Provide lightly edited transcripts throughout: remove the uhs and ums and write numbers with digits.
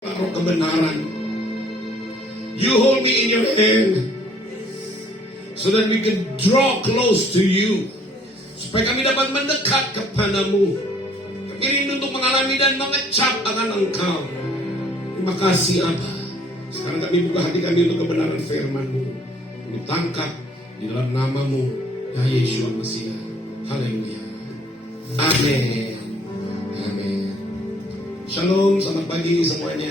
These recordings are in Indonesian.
Roh kebenaran. You hold me in your hand so that we can draw close to you. Supaya kami dapat mendekat kepadamu. Kami rindu untuk mengalami dan mengecap akan Engkau. Terima kasih Abba. Sekarang kami buka hati kami untuk kebenaran firman-Mu. Kami tangkap di dalam nama-Mu, ya Yeshua Mesias. Haleluya. Amin. Amin. Shalom, selamat pagi semuanya.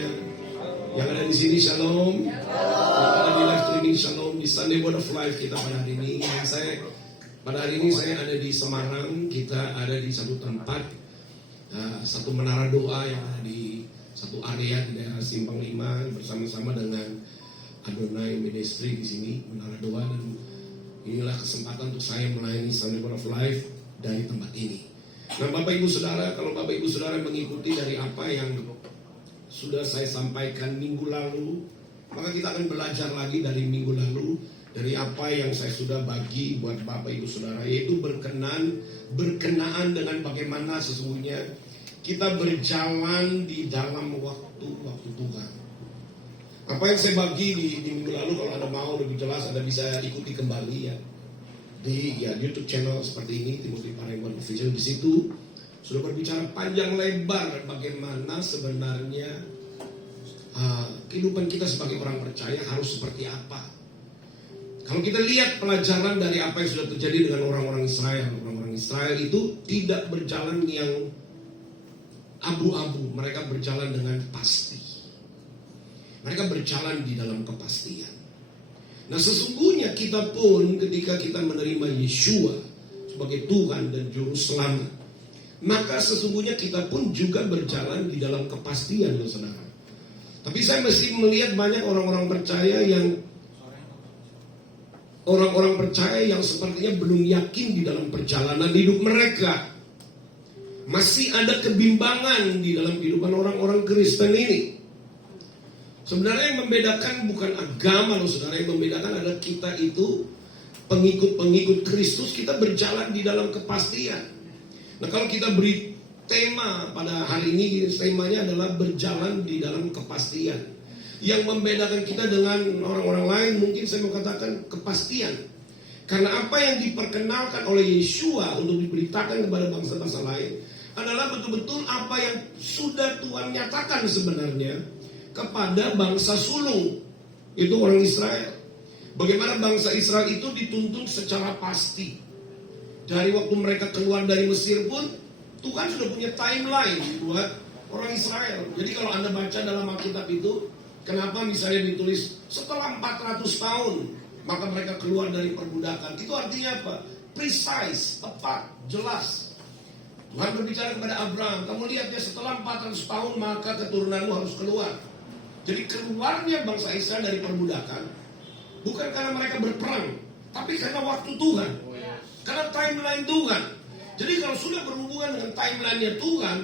Yang ada di sini shalom. Yang ada di live streaming shalom. Di Sunday Word of Life kita pada hari ini. Pada hari ini saya ada di Semarang. Kita ada di satu tempat, satu menara doa yang ada di satu area di daerah Simpang 5 bersama-sama dengan Adonai Ministry di sini, menara doa. Dan inilah kesempatan untuk saya melayani Sunday Word of Life dari tempat ini. Nah Bapak Ibu Saudara, kalau Bapak Ibu Saudara mengikuti dari apa yang sudah saya sampaikan minggu lalu, maka kita akan belajar lagi dari minggu lalu, dari apa yang saya sudah bagi buat Bapak Ibu Saudara, yaitu berkenaan dengan bagaimana sesungguhnya kita berjalan di dalam waktu Tuhan. Apa yang saya bagi di minggu lalu, kalau Anda mau lebih jelas, Anda bisa ikuti kembali ya di YouTube channel seperti ini, Timothy Parengkuan Official. Di situ sudah berbicara panjang lebar bagaimana sebenarnya kehidupan kita sebagai orang percaya harus seperti apa. Kalau kita lihat pelajaran dari apa yang sudah terjadi dengan orang-orang Israel itu tidak berjalan yang abu-abu, mereka berjalan dengan pasti. Mereka berjalan di dalam kepastian. Nah sesungguhnya kita pun ketika kita menerima Yeshua sebagai Tuhan dan Juru Selamat, maka sesungguhnya kita pun juga berjalan di dalam kepastian, saudara. Tapi saya mesti melihat banyak orang-orang percaya yang sepertinya belum yakin di dalam perjalanan hidup mereka. Masih ada kebimbangan di dalam kehidupan orang-orang Kristen ini. Sebenarnya yang membedakan bukan agama loh saudara, yang membedakan adalah kita itu pengikut Kristus, kita berjalan di dalam kepastian. Nah kalau kita beri tema pada hari ini, temanya adalah berjalan di dalam kepastian. Yang membedakan kita dengan orang-orang lain mungkin saya mau katakan kepastian. Karena apa yang diperkenalkan oleh Yeshua untuk diberitakan kepada bangsa-bangsa lain adalah betul-betul apa yang sudah Tuhan nyatakan sebenarnya kepada bangsa sulung, itu orang Israel. Bagaimana bangsa Israel itu dituntun secara pasti. Dari waktu mereka keluar dari Mesir pun Tuhan sudah punya timeline buat orang Israel. Jadi kalau Anda baca dalam Alkitab itu, kenapa misalnya ditulis setelah 400 tahun maka mereka keluar dari perbudakan, itu artinya apa? Precise, tepat, jelas. Tuhan berbicara kepada Abraham, kamu lihat ya setelah 400 tahun maka keturunanmu harus keluar. Jadi keluarnya bangsa Israel dari perbudakan bukan karena mereka berperang, tapi karena waktu Tuhan, karena timeline Tuhan. Jadi kalau sudah berhubungan dengan timeline-nya Tuhan,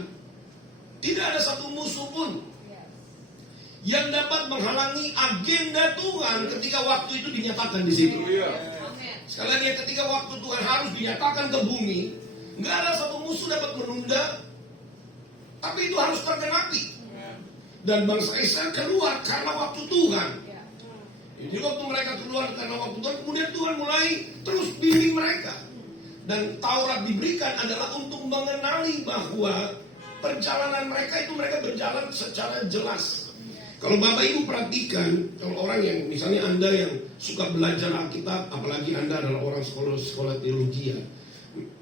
tidak ada satu musuh pun yang dapat menghalangi agenda Tuhan ketika waktu itu dinyatakan di situ. Sekali lagi, ketika waktu Tuhan harus dinyatakan ke bumi, nggak ada satu musuh dapat menunda, tapi itu harus tergenapi. Dan bangsa Israel keluar karena waktu Tuhan. Jadi waktu mereka keluar karena waktu Tuhan, kemudian Tuhan mulai terus bimbing mereka. Dan Taurat diberikan adalah untuk mengenali bahwa perjalanan mereka itu mereka berjalan secara jelas. Kalau Bapak Ibu perhatikan, kalau orang yang misalnya Anda yang suka belajar Alkitab, apalagi Anda adalah orang sekolah teologi ya,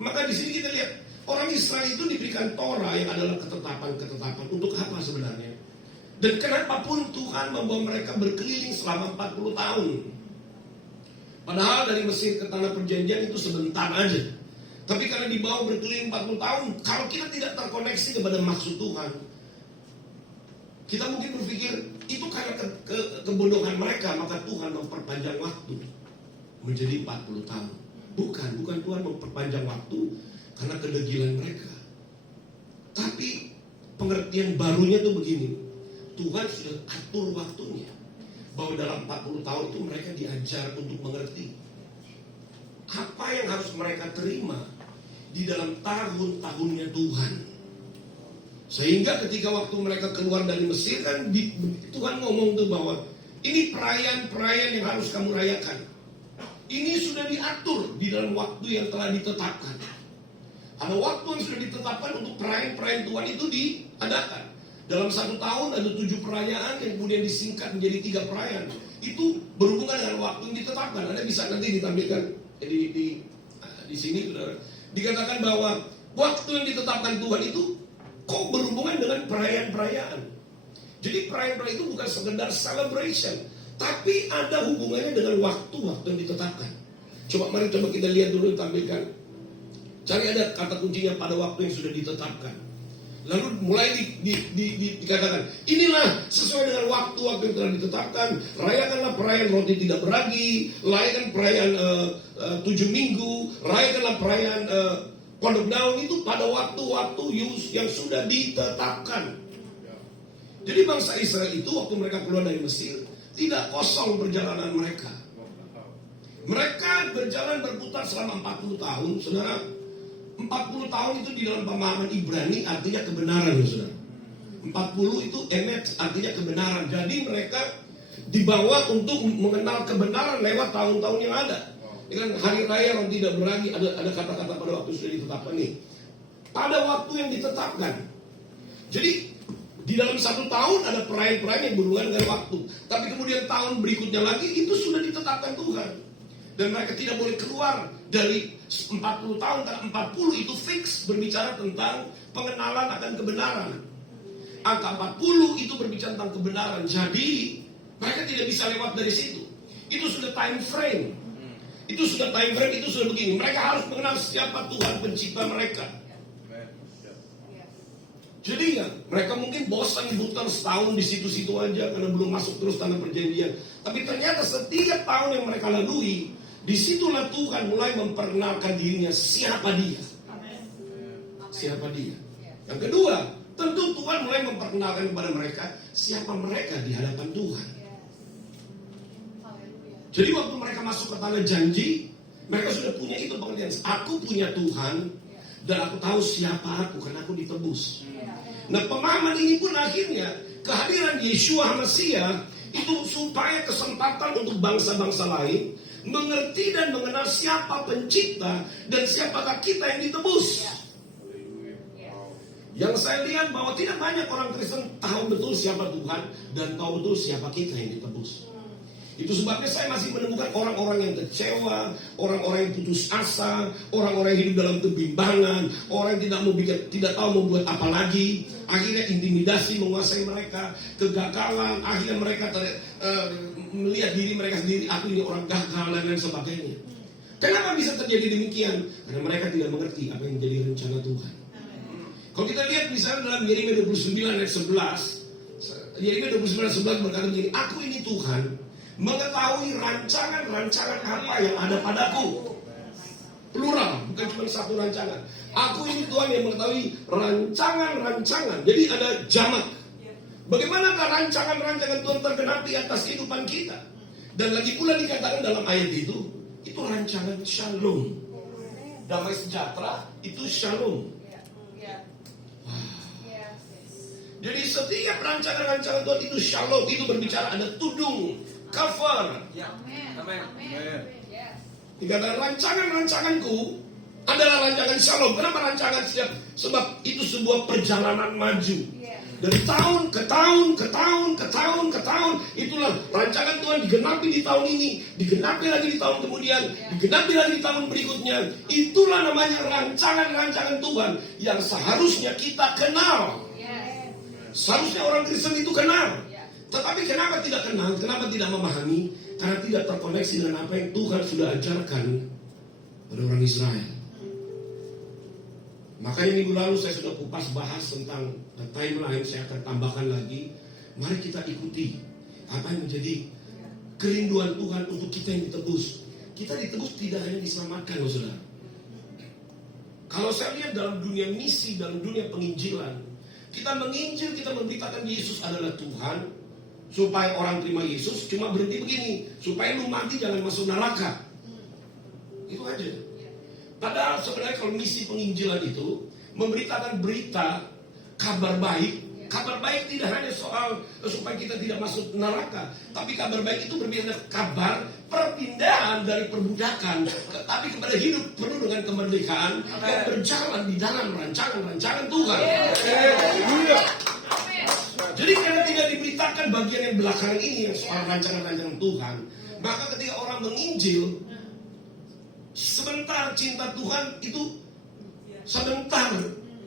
maka di sini kita lihat orang Israel itu diberikan Torah yang adalah ketetapan-ketetapan untuk apa sebenarnya? Dan kenapa pun Tuhan membawa mereka berkeliling selama 40 tahun. Padahal dari Mesir ke tanah perjanjian itu sebentar aja. Tapi karena dibawa berkeliling 40 tahun, kalau kita tidak terkoneksi kepada maksud Tuhan, kita mungkin berpikir itu karena kebodohan mereka, maka Tuhan memperpanjang waktu menjadi 40 tahun. Bukan Tuhan memperpanjang waktu karena kedegilan mereka. Tapi pengertian barunya tuh begini. Tuhan sudah atur waktunya, bahwa dalam 40 tahun itu mereka diajar untuk mengerti apa yang harus mereka terima di dalam tahun-tahunnya Tuhan. Sehingga ketika waktu mereka keluar dari Mesir kan Tuhan ngomong tuh bahwa ini perayaan-perayaan yang harus kamu rayakan. Ini sudah diatur di dalam waktu yang telah ditetapkan. Ada waktu yang sudah ditetapkan untuk perayaan-perayaan Tuhan itu diadakan. Dalam 1 tahun ada 7 perayaan yang kemudian disingkat menjadi 3 perayaan. Itu berhubungan dengan waktu yang ditetapkan. Anda bisa nanti ditampilkan di sini, saudara. Dikatakan bahwa waktu yang ditetapkan Tuhan itu kok berhubungan dengan perayaan-perayaan. Jadi perayaan-perayaan itu bukan sekedar celebration, tapi ada hubungannya dengan waktu-waktu yang ditetapkan. Mari kita lihat dulu, ditampilkan. Cari ada kata kuncinya pada waktu yang sudah ditetapkan. Lalu mulai dikatakan, inilah sesuai dengan waktu-waktu yang telah ditetapkan. Rayakanlah perayaan roti tidak beragi, rayakan perayaan 7 minggu, rayakanlah perayaan Pondok Daun itu pada waktu-waktu yang sudah ditetapkan. Jadi bangsa Israel itu waktu mereka keluar dari Mesir tidak kosong perjalanan mereka. Mereka berjalan berputar selama 40 tahun, saudara. 40 tahun itu di dalam pemahaman Ibrani artinya kebenaran, ya saudara. 40 itu emet artinya kebenaran. Jadi mereka dibawa untuk mengenal kebenaran lewat tahun-tahun yang ada. Dengan hari raya roti tidak beragi, ada kata-kata pada waktu sudah ditetapkan nih. Pada waktu yang ditetapkan. Jadi di dalam 1 tahun ada perayaan-perayaan yang berhubungan dengan waktu. Tapi kemudian tahun berikutnya lagi itu sudah ditetapkan Tuhan. Dan mereka tidak boleh keluar dari 40 tahun, karena 40 itu fix berbicara tentang pengenalan akan kebenaran. Angka 40 itu berbicara tentang kebenaran. Jadi mereka tidak bisa lewat dari situ. Itu sudah time frame. Itu sudah time frame, itu sudah begini. Mereka harus mengenal siapa Tuhan pencipta mereka. Jadi ya, mereka mungkin bosan diputar setahun di situ-situ aja karena belum masuk terus tanah perjanjian. Tapi ternyata setiap tahun yang mereka lalui, disitulah Tuhan mulai memperkenalkan dirinya, siapa dia. Siapa dia. Yang kedua, tentu Tuhan mulai memperkenalkan kepada mereka siapa mereka di hadapan Tuhan. Jadi waktu mereka masuk ke tanah janji, mereka sudah punya itu pengertian. Aku punya Tuhan dan aku tahu siapa aku karena aku ditebus. Nah, pemahaman ini pun akhirnya kehadiran Yeshua Mesias itu supaya kesempatan untuk bangsa-bangsa lain mengerti dan mengenal siapa pencipta dan siapakah kita yang ditebus. Yang saya lihat bahwa tidak banyak orang Kristen tahu betul siapa Tuhan dan tahu betul siapa kita yang ditebus. Itu sebabnya saya masih menemukan orang-orang yang kecewa, orang-orang yang putus asa, orang-orang yang hidup dalam kebimbangan, orang yang tidak tahu mau buat apa lagi. Akhirnya intimidasi menguasai mereka, kegagalan, akhirnya mereka melihat diri mereka sendiri, aku ini orang gagal dan lain sebagainya. Kenapa bisa terjadi demikian? Karena mereka tidak mengerti apa yang menjadi rencana Tuhan. Kalau kita lihat misalnya dalam Yeremia 29 ayat 11, Yeremia 29 ayat 11 berkata begini, aku ini Tuhan, mengetahui rancangan-rancangan apa yang ada padaku. Plural, bukan cuma satu rancangan. Aku ini Tuhan yang mengetahui rancangan-rancangan. Jadi ada jamak. Bagaimanakah rancangan-rancangan Tuhan tergenapi atas kehidupan kita? Dan lagi pula dikatakan dalam ayat itu rancangan shalom. Damai sejahtera itu shalom. Jadi setiap rancangan-rancangan Tuhan itu shalom, itu berbicara ada tudung, cover. Amin. Dikatakan rancangan-rancanganku adalah rancangan shalom. Kenapa rancangan siap? Sebab itu sebuah perjalanan maju. Dari tahun ke tahun, ke tahun, ke tahun, ke tahun. Itulah rancangan Tuhan digenapi di tahun ini, digenapi lagi di tahun kemudian, digenapi lagi di tahun berikutnya. Itulah namanya rancangan-rancangan Tuhan yang seharusnya kita kenal. Seharusnya orang Kristen itu kenal. Tetapi kenapa tidak kenal? Kenapa tidak memahami? Karena tidak terkoneksi dengan apa yang Tuhan sudah ajarkan pada orang Israel. Makanya minggu lalu saya sudah kupas bahas tentang timeline. Saya akan tambahkan lagi. Mari kita ikuti apa yang menjadi kerinduan Tuhan untuk kita yang ditebus. Kita ditebus tidak hanya diselamatkan, loh saudara. Kalau saya lihat dalam dunia misi, dalam dunia penginjilan, kita menginjil, kita memberitakan Yesus adalah Tuhan, supaya orang terima Yesus. Cuma berhenti begini, supaya lu mati jangan masuk neraka. Itu aja. Padahal sebenarnya kalau misi penginjilan itu memberitakan berita kabar baik. Kabar baik tidak hanya soal supaya kita tidak masuk neraka, tapi kabar baik itu berbicara kabar perpindahan dari perbudakan, tapi kepada hidup penuh dengan kemerdekaan yang berjalan di dalam rancangan-rancangan Tuhan. Jadi karena tidak diberitakan bagian yang belakangan ini yang soal rancangan-rancangan Tuhan, maka ketika orang menginjil, sebentar cinta Tuhan itu sebentar,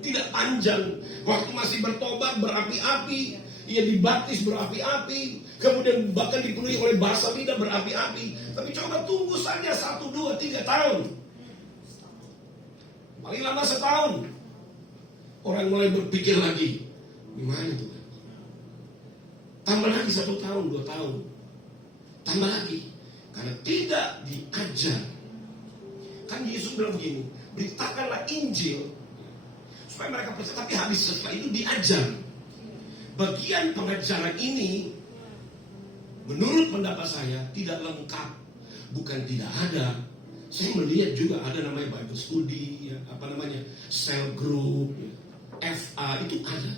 tidak panjang. Waktu masih bertobat berapi-api, ia dibaptis berapi-api, kemudian bahkan dipenuhi oleh bahasa lidah berapi-api. Tapi coba tunggu saja 1, 2, 3 tahun, paling lama setahun, orang mulai berpikir lagi, gimana Tuhan? Tambah lagi 1 tahun, 2 tahun, tambah lagi, karena tidak diajar. Kan Yesus bilang begini, beritakanlah Injil supaya mereka percaya, tapi habis setelah itu diajar. Bagian pengajaran ini menurut pendapat saya tidak lengkap, bukan tidak ada. Saya melihat juga ada namanya Bible Study, ya, cell group, ya, FA itu ada.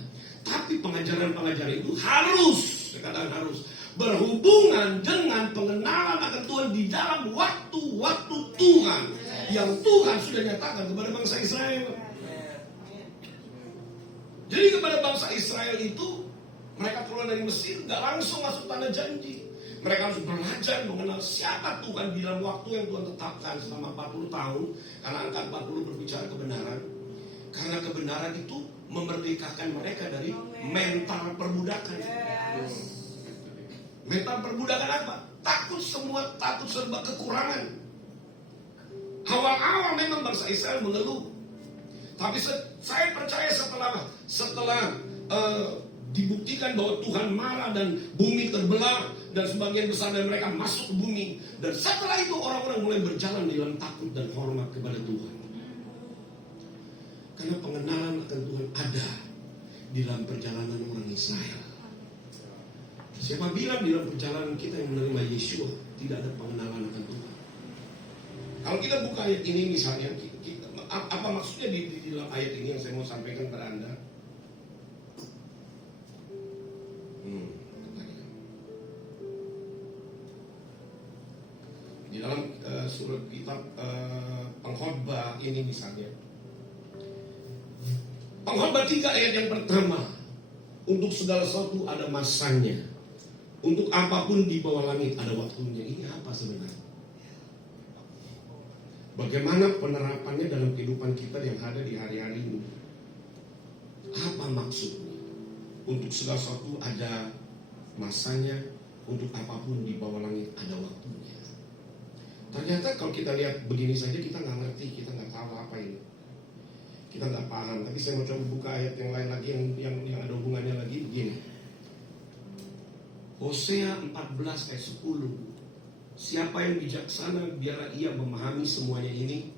Tapi pengajaran-pengajaran itu harus, sekadang harus berhubungan dengan pengenalan akan Tuhan di dalam waktu-waktu Tuhan yang Tuhan sudah nyatakan kepada bangsa Israel. Jadi kepada bangsa Israel itu, mereka keluar dari Mesir gak langsung masuk tanah janji. Mereka harus belajar mengenal siapa Tuhan di dalam waktu yang Tuhan tetapkan selama 40 tahun. Karena angka 40 berbicara kebenaran. Karena kebenaran itu memerdekakan mereka dari mental perbudakan. Mental perbudakan apa? Takut serba kekurangan. Awal-awal memang bangsa Israel mengeluh. Tapi saya percaya setelah dibuktikan bahwa Tuhan marah dan bumi terbelah dan sebagian besar dari mereka masuk ke bumi, dan setelah itu orang-orang mulai berjalan dalam takut dan hormat kepada Tuhan. Karena pengenalan akan Tuhan ada di dalam perjalanan orang Israel. Siapa bilang di dalam perjalanan kita yang menerima Yeshua tidak ada pengenalan akan Tuhan? Kalau kita buka ayat ini misalnya, apa maksudnya di dalam ayat ini yang saya mau sampaikan kepada Anda? Di dalam surat kitab Pengkhotbah ini misalnya, Pengkhotbah 3 ayat yang pertama, untuk segala sesuatu ada masanya, untuk apapun di bawah langit ada waktunya. Ini apa sebenarnya? Bagaimana penerapannya dalam kehidupan kita yang ada di hari-hari ini? Apa maksudnya? Untuk segala sesuatu ada masanya, untuk apapun di bawah langit ada waktunya. Ternyata kalau kita lihat begini saja kita nggak ngerti, kita nggak tahu apa ini. Kita nggak paham. Tapi saya mau coba buka ayat yang lain lagi yang ada hubungannya lagi begini. Hosea 14 ayat 10. Siapa yang bijaksana biarlah ia memahami semuanya ini.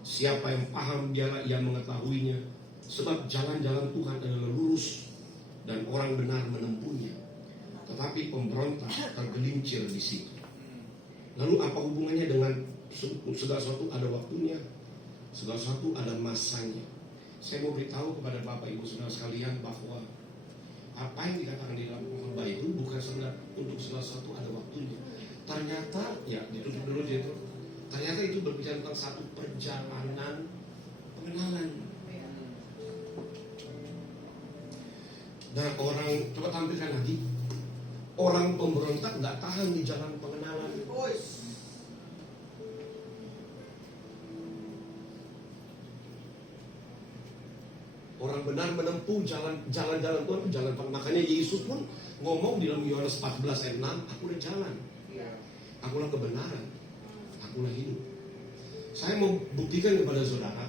Siapa yang paham biarlah ia mengetahuinya. Sebab jalan-jalan Tuhan adalah lurus dan orang benar menempuhnya. Tetapi pemberontak tergelincir di situ. Lalu apa hubungannya dengan segala sesuatu ada waktunya, segala sesuatu ada masanya? Saya mau beritahu kepada Bapak Ibu Saudara sekalian bahwa apa yang dikatakan di dalam khotbah itu bukan sekedar untuk segala sesuatu ada waktunya. Ternyata, ya ditutup dulu gitu. Ternyata itu berbicara tentang satu perjalanan pengenalan. Nah orang, coba tampilkan lagi. Orang pemberontak nggak tahan di jalan pengenalan. Orang benar menempuh jalan-jalan Tuhan, jalan. Makanya Yesus pun ngomong di dalam Yohanes 14 ayat 6, akulah jalan, akulah kebenaran, akulah hidup. Saya mau buktikan kepada saudara,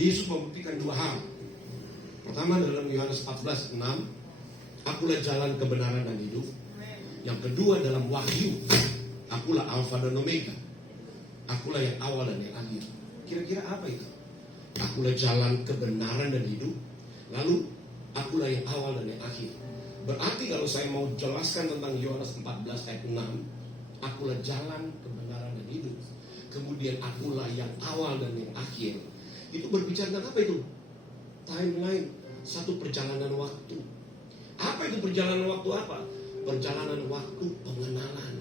Yesus membuktikan dua hal. Pertama dalam Yohanes 14 6, akulah jalan, kebenaran dan hidup. Yang kedua dalam Wahyu, akulah Alfa dan Omega, akulah yang awal dan yang akhir. Kira-kira apa itu? Akulah jalan, kebenaran dan hidup. Lalu akulah yang awal dan yang akhir. Berarti kalau saya mau jelaskan tentang Yohanes 14 ayat 6, akulah jalan, kebenaran dan hidup, kemudian akulah yang awal dan yang akhir, itu berbicara tentang apa itu? Timeline. satu perjalanan waktu. Apa itu perjalanan waktu apa? Perjalanan waktu pengenalan.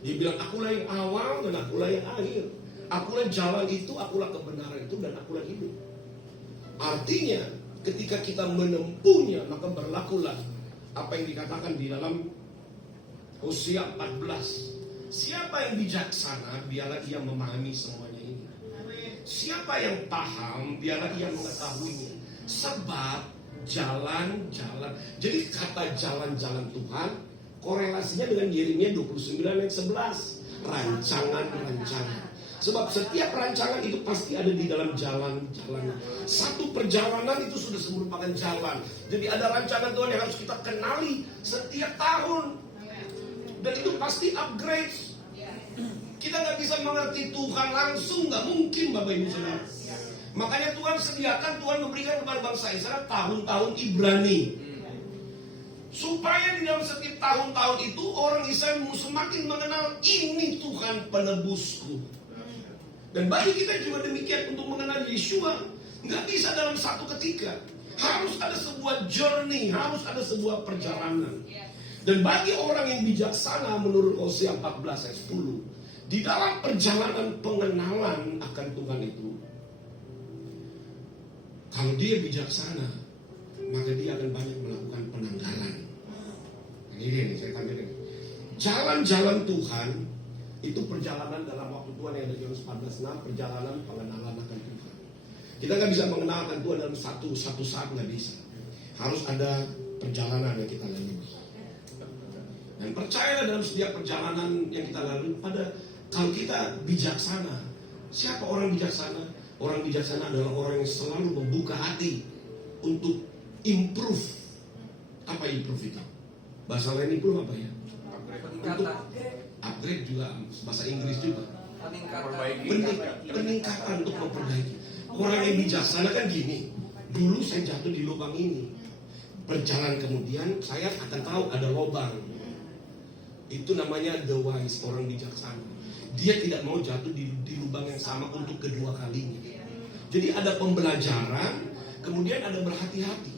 Dia bilang, akulah yang awal dan akulah yang akhir. Akulah jalan itu, akulah kebenaran itu, dan akulah hidup. Artinya, ketika kita menempuhnya, maka berlakulah apa yang dikatakan di dalam Hosea 14. Siapa yang bijaksana, biarlah ia memahami semuanya ini. Siapa yang paham, biarlah ia mengetahuinya. Sebab jalan-jalan. Jadi kata jalan-jalan Tuhan korelasinya dengan Yeremia 29 ayat 11. Rancangan-rancangan. Sebab setiap rancangan itu pasti ada di dalam jalan-jalan. Satu perjalanan itu sudah merupakan jalan. Jadi ada rancangan Tuhan yang harus kita kenali setiap tahun. Dan itu pasti upgrade. Kita nggak bisa mengerti Tuhan langsung, nggak mungkin Bapak Ibu Saudara. Makanya Tuhan sediakan, Tuhan memberikan kepada bangsa Israel tahun-tahun Ibrani. Supaya di dalam setiap tahun-tahun itu orang Israel semakin mengenal ini Tuhan penebusku. Dan bagi kita juga demikian untuk mengenal Yeshua. Nggak bisa dalam satu ketika. Harus ada sebuah journey, harus ada sebuah perjalanan. Dan bagi orang yang bijaksana menurut Hosea 14 ayat 10, di dalam perjalanan pengenalan akan Tuhan itu, kalau dia bijaksana, maka dia akan banyak melakukan penanggalan. Ini saya katakan. Jalan-jalan Tuhan itu perjalanan dalam waktu Tuhan yang ada di Yohanes 14:6, perjalanan pengenalan akan Tuhan. Kita nggak bisa mengenalkan Tuhan dalam satu saat, nggak bisa. Harus ada perjalanan yang kita lalui. Dan percayalah dalam setiap perjalanan yang kita lalui, kalau kita bijaksana. Siapa orang bijaksana? Orang bijaksana adalah orang yang selalu membuka hati untuk improve. Apa improve itu? Bahasa lain improve apa ya? Untuk upgrade juga, bahasa Inggris juga. Peningkatan untuk memperbaiki. Orang yang bijaksana kan gini. Dulu saya jatuh di lubang ini. Berjalan kemudian saya akan tahu ada lubang. Itu namanya the wise, orang bijaksana. Dia tidak mau jatuh di lubang yang sama untuk kedua kalinya. Jadi ada pembelajaran, kemudian ada berhati-hati.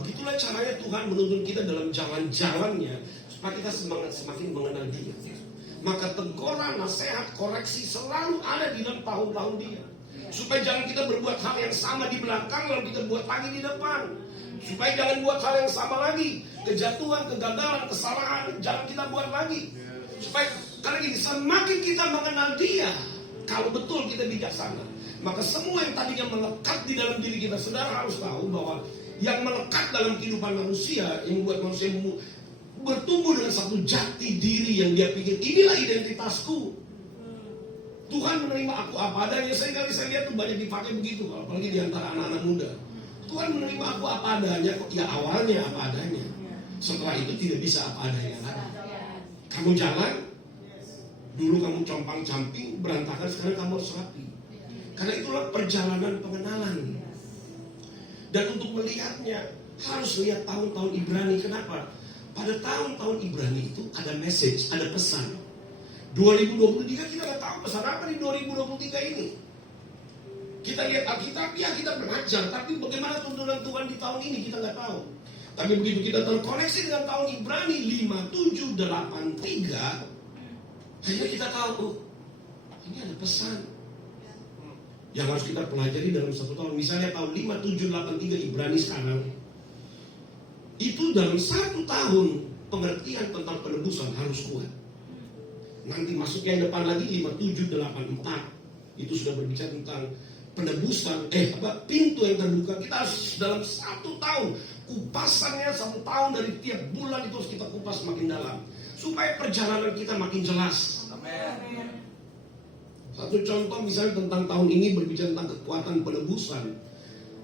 Begitulah caranya Tuhan menuntun kita dalam jalan-jalannya, supaya kita semakin mengenal Dia. Maka teguran, nasihat, koreksi selalu ada di dalam tahun-tahun Dia. Supaya jangan kita berbuat hal yang sama di belakang, lalu kita buat lagi di depan. Supaya jangan buat hal yang sama lagi. Kejatuhan, kegagalan, kesalahan, jangan kita buat lagi. Supaya karena gini, semakin kita mengenal Dia, kalau betul kita bijaksana, maka semua yang tadinya melekat di dalam diri kita, saudara harus tahu bahwa yang melekat dalam kehidupan manusia, yang membuat manusia bertumbuh dengan satu jati diri yang dia pikir, inilah identitasku. Tuhan menerima aku apa adanya. Seringkali saya lihat tuh banyak dipakai begitu, apalagi di antara anak-anak muda. Tuhan menerima aku apa adanya. Ya awalnya apa adanya. Setelah itu tidak bisa apa adanya lagi. Kamu jalan, dulu kamu compang-camping, berantakan, sekarang kamu harus rapi. Karena itulah perjalanan pengenalan. Dan untuk melihatnya harus lihat tahun-tahun Ibrani. Kenapa? Pada tahun-tahun Ibrani itu ada message, ada pesan. 2023 kita nggak tahu pesan apa di 2023 ini. Kita lihat Alkitab, ya kita belajar, tapi bagaimana tuntunan Tuhan di tahun ini kita nggak tahu. Tapi begitu kita terkoneksi dengan tahun Ibrani 5783, akhirnya kita tahu, oh, ini ada pesan yang harus kita pelajari dalam satu tahun. Misalnya tahun 5783 Ibrani sekarang, itu dalam satu tahun pengertian tentang penebusan harus kuat. Nanti masuknya yang depan lagi 5784, itu sudah berbicara tentang penebusan, pintu yang terbuka. Kita harus dalam satu tahun, kupasannya satu tahun dari tiap bulan itu harus kita kupas makin dalam, supaya perjalanan kita makin jelas. Amin. Satu contoh misalnya tentang tahun ini berbicara tentang kekuatan penebusan.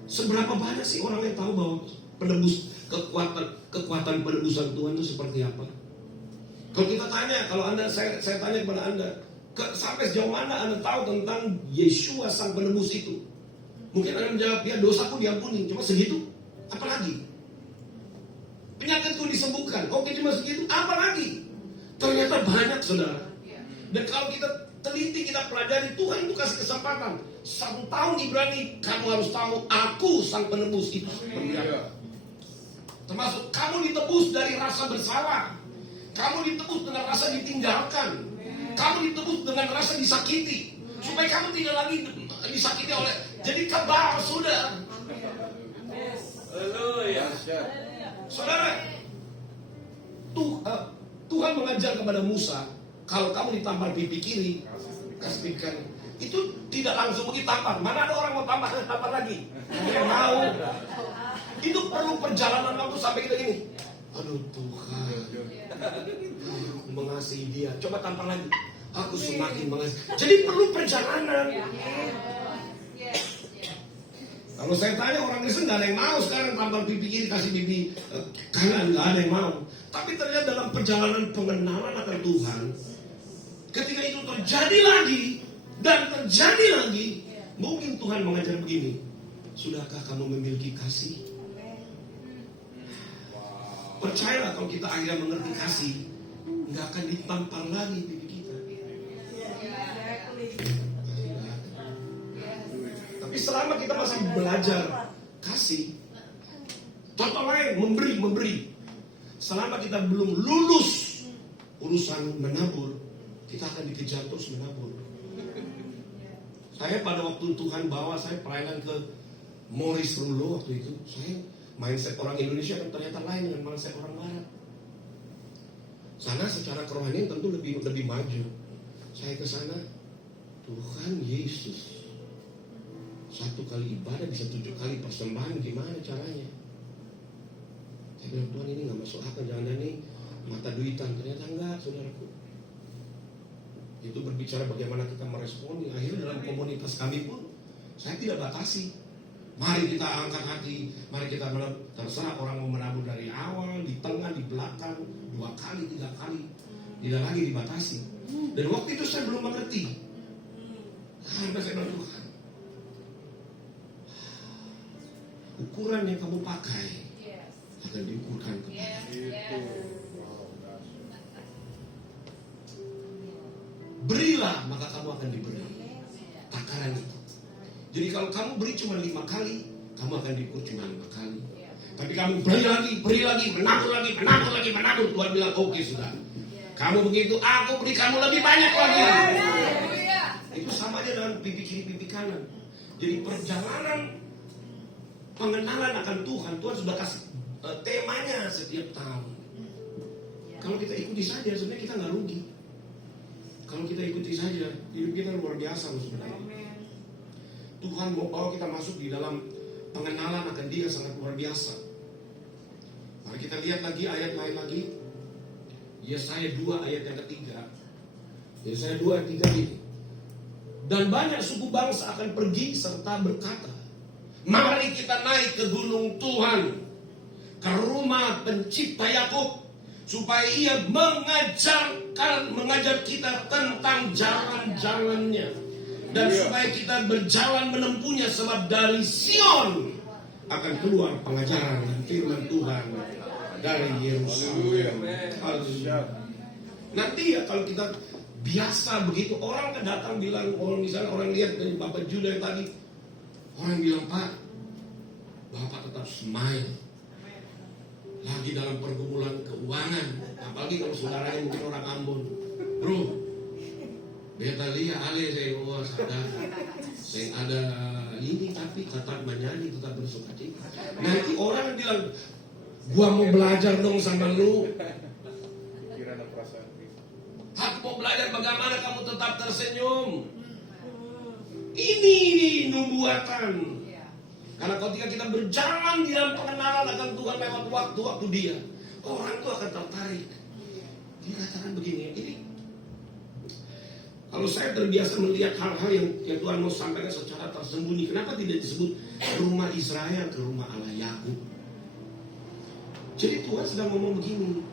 Seberapa banyak sih orang yang tahu bahwa kekuatan penebusan Tuhan itu seperti apa? Kalau kita tanya, kalau saya tanya kepada Anda, sampai sejauh mana Anda tahu tentang Yeshua sang penebus itu? Mungkin Anda menjawab, ya dosaku diampuni, cuma segitu. Apalagi? Penyakitku disembuhkan, oke cuma segitu, apalagi? Ternyata banyak saudara. Dan kalau kita teliti, kita pelajari. Tuhan itu kasih kesempatan 1 tahun Ibrani, kamu harus tahu aku sang penebus itu seperti apa. Termasuk kamu ditebus dari rasa bersalah, kamu ditebus dengan rasa ditinggalkan, kamu ditebus dengan rasa disakiti, supaya kamu tidak lagi disakiti oleh, jadi kebal sudah. Haleluya. Saudara, Tuhan mengajar kepada Musa, kalau kamu ditampar pipi kiri, kasih kanan. Itu tidak langsung begitu tampar. Mana ada orang mau tampar lagi? Yang mau. Itu perlu perjalanan waktu sampai kita gini. Aduh Tuhan, aku mengasihi dia. Coba tampar lagi. Aku semakin mengasihi. Jadi perlu perjalanan. Kalau saya tanya orang Kristen nggak ada yang mau sekarang tampar pipi kiri kasih pipi kanan, nggak ada yang mau. Tapi ternyata dalam perjalanan pengenalan akan Tuhan, ketika itu terjadi lagi dan terjadi lagi, mungkin Tuhan mengajar begini. Sudahkah kamu memiliki kasih? Percayalah kalau kita akhirnya mengerti kasih, nggak akan ditampar lagi pipi kita. Tapi selama kita masih belajar kasih, contoh lain memberi. Selama kita belum lulus urusan menabur, kita akan dikejar terus menabur. Saya pada waktu Tuhan bawa saya pelayanan ke Morris Rulo waktu itu, saya mindset orang Indonesia kan ternyata lain dengan mindset orang Barat. Sana secara kerohanian tentu lebih maju. Saya ke sana, Tuhan Yesus 1 kali ibadah bisa 7 kali persembahan, gimana caranya? Saya bilang, Tuhan ini gak masuk akal, jangan-jangan ini mata duitan. Ternyata enggak, saudaraku. Itu berbicara bagaimana kita merespon. Akhirnya dalam komunitas kami pun saya tidak batasi. Mari kita angkat hati, mari kita terserah orang mau menabur dari awal, di tengah, di belakang, 2 kali, 3 kali. Tidak lagi dibatasi. Dan waktu itu saya belum mengerti. Karena saya bilang, Tuhan, ukuran yang kamu pakai akan diukurkan kepada. Berilah maka kamu akan diberi. Takaran itu. Jadi kalau kamu beri cuma 5 kali, kamu akan diukur cuma 5 kali. Tapi kamu beri lagi, menabur. Tuhan bilang, oke, sudah. Kamu begitu, aku beri kamu lebih banyak lagi. Itu sama aja dengan pipi kiri, pipi kanan. Jadi perjalanan pengenalan akan Tuhan sudah kasih temanya setiap tahun. Kalau kita ikuti saja, sebenarnya kita nggak rugi. Kalau kita ikuti saja, hidup kita luar biasa loh sebenarnya. Tuhan mau bawa kita masuk di dalam pengenalan akan Dia sangat luar biasa. Mari kita lihat lagi ayat lain lagi. Yesaya 2 ayat yang ketiga. Yesaya 2 ayat 3 ini. Dan banyak suku bangsa akan pergi serta berkata, mari kita naik ke gunung Tuhan, ke rumah pencipta Yakub, supaya Ia mengajar kita tentang jalan-jalannya, dan supaya kita berjalan menempuhnya, sebab dari Sion akan keluar pengajaran dan firman Tuhan dari Yerusalem. Nanti ya kalau kita biasa begitu, orang kan datang bilang, misalnya orang lihat dari Bapak Judah yang tadi, orang bilang, Pak, Bapak tetap smile. Lagi dalam pergumulan keuangan, apalagi kalau saudaranya mungkin orang Ambon. Bro, beta lihat ale saya sadar. Saya ada ini tapi tetap menyanyi, tetap bersuka cita. Nanti orang bilang, gua mau belajar dong sama lu. Aku mau belajar bagaimana kamu tetap tersenyum. Ini nubuatan. Karena ketika kita berjalan di dalam pengenalan akan Tuhan lewat waktu Dia, orang itu akan tertarik. Dia katakan begini, ini kalau saya terbiasa melihat hal-hal yang Tuhan mau sampaikan secara tersembunyi, kenapa tidak disebut rumah Israel ke rumah Allah Yakub? Jadi Tuhan sedang ngomong begini,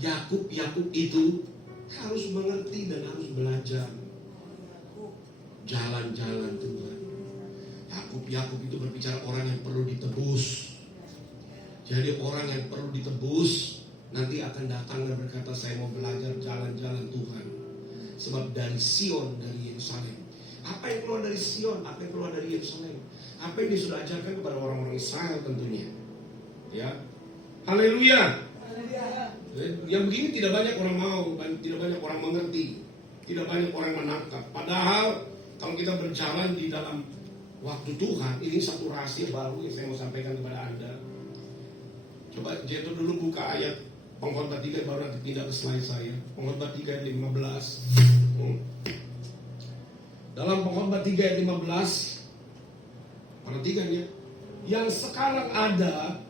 Yakub itu harus mengerti dan harus belajar jalan-jalan Tuhan. Yakub itu berbicara orang yang perlu ditebus. Jadi orang yang perlu ditebus nanti akan datang dan berkata, saya mau belajar jalan-jalan Tuhan. Sebab dari Sion, dari Yerusalem. Apa yang keluar dari Sion? Apa yang keluar dari Yerusalem? Apa yang dia sudah ajarkan kepada orang-orang Israel tentunya. Ya, haleluya. Yang begini tidak banyak orang mau, tidak banyak orang mengerti, tidak banyak orang menangkap. Padahal kalau kita berjalan di dalam waktu Tuhan, ini satu rahasia baru yang saya mau sampaikan kepada Anda. Coba jatuh dulu buka ayat Pengkhotbah 3, baru nanti pindah ke slide saya. Pengkhotbah 3 ayat 15. Dalam Pengkhotbah 3 ayat 15, perhatikan ya, yang sekarang ada,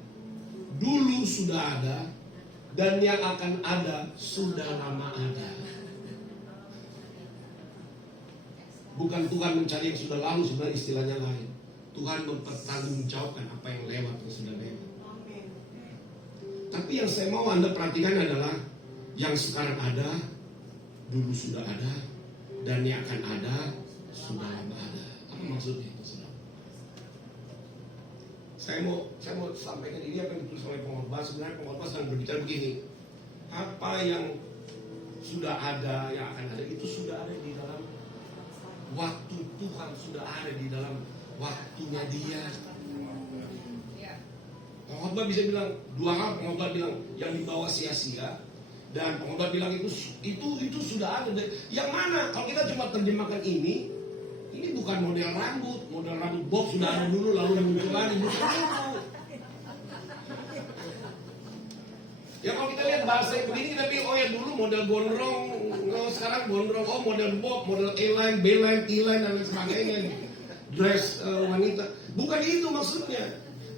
dulu sudah ada, dan yang akan ada sudah lama ada. Bukan Tuhan mencari yang sudah lalu, sebenarnya istilahnya lain. Tuhan mempertanggungjawabkan apa yang lewat, yang sudah lewat. Tapi yang saya mau Anda perhatikan adalah yang sekarang ada, dulu sudah ada, dan yang akan ada sudah lama ada. Apa maksudnya itu, saudara? Saya mau sampaikan ini apa yang ditulis oleh Pengkhotbah. Sebenarnya Pengkhotbah sedang berbicara begini. Apa yang sudah ada, yang akan ada, itu sudah ada di dalam waktu Tuhan, sudah ada di dalam waktunya Dia. Pengkhotbah bisa bilang dua hal. Pengkhotbah bilang yang dibawa sia-sia, dan Pengkhotbah bilang itu sudah ada. Yang mana? Kalau kita cuma terjemahkan ini bukan model rambut bob sudah ada dulu lalu muncul lagi, bukan itu. Ya kalau kita lihat bahasa begini, tapi oh ya dulu model gondrong, sekarang gondrong, oh model bob, model A-line, B-line, E-line dan lain sebagainya. Dress wanita, bukan itu maksudnya.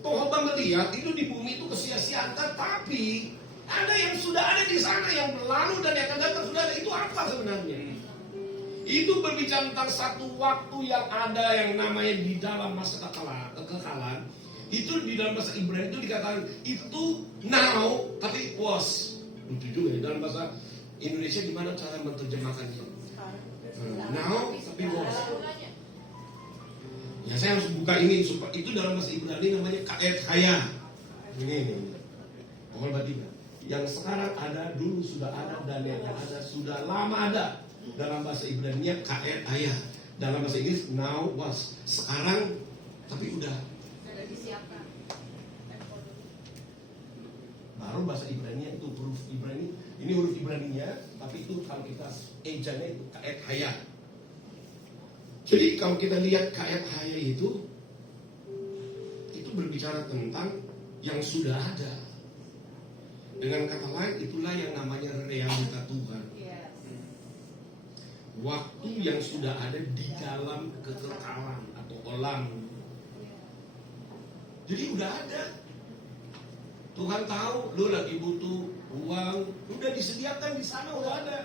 Pengkhotbah melihat itu di bumi itu kesia-siaan, tetapi ada yang sudah ada di sana, yang berlalu dan yang akan datang sudah ada. Itu apa sebenarnya? Itu berbicara tentang satu waktu yang ada yang namanya di dalam masa kekekalan. Itu di dalam bahasa Ibrani itu dikatakan itu now, tapi was. Lucu juga ya dalam bahasa Indonesia gimana cara menerjemahkannya? Now, tapi was. Ya saya harus buka ini supaya itu dalam bahasa Ibrani namanya ka'et haya. Ini. Pengkhotbah 3. Yang sekarang ada, dulu sudah ada, dan yang ada sudah lama ada. Dalam bahasa Ibrani-nya ka'et haya. Dalam bahasa Inggris now was. Sekarang tapi udah disiapkan. Baru bahasa Ibrani-nya itu huruf Ibrani. Ini huruf Ibrani-nya, tapi itu kalau kita ejanya itu ka'et haya. Jadi kalau kita lihat ka'et haya itu berbicara tentang yang sudah ada. Dengan kata lain, itulah yang namanya realita Tuhan. Waktu yang sudah ada di dalam kekekalan atau olam. Jadi udah ada. Tuhan tahu lu lagi butuh uang, udah disediakan di sana, udah ada.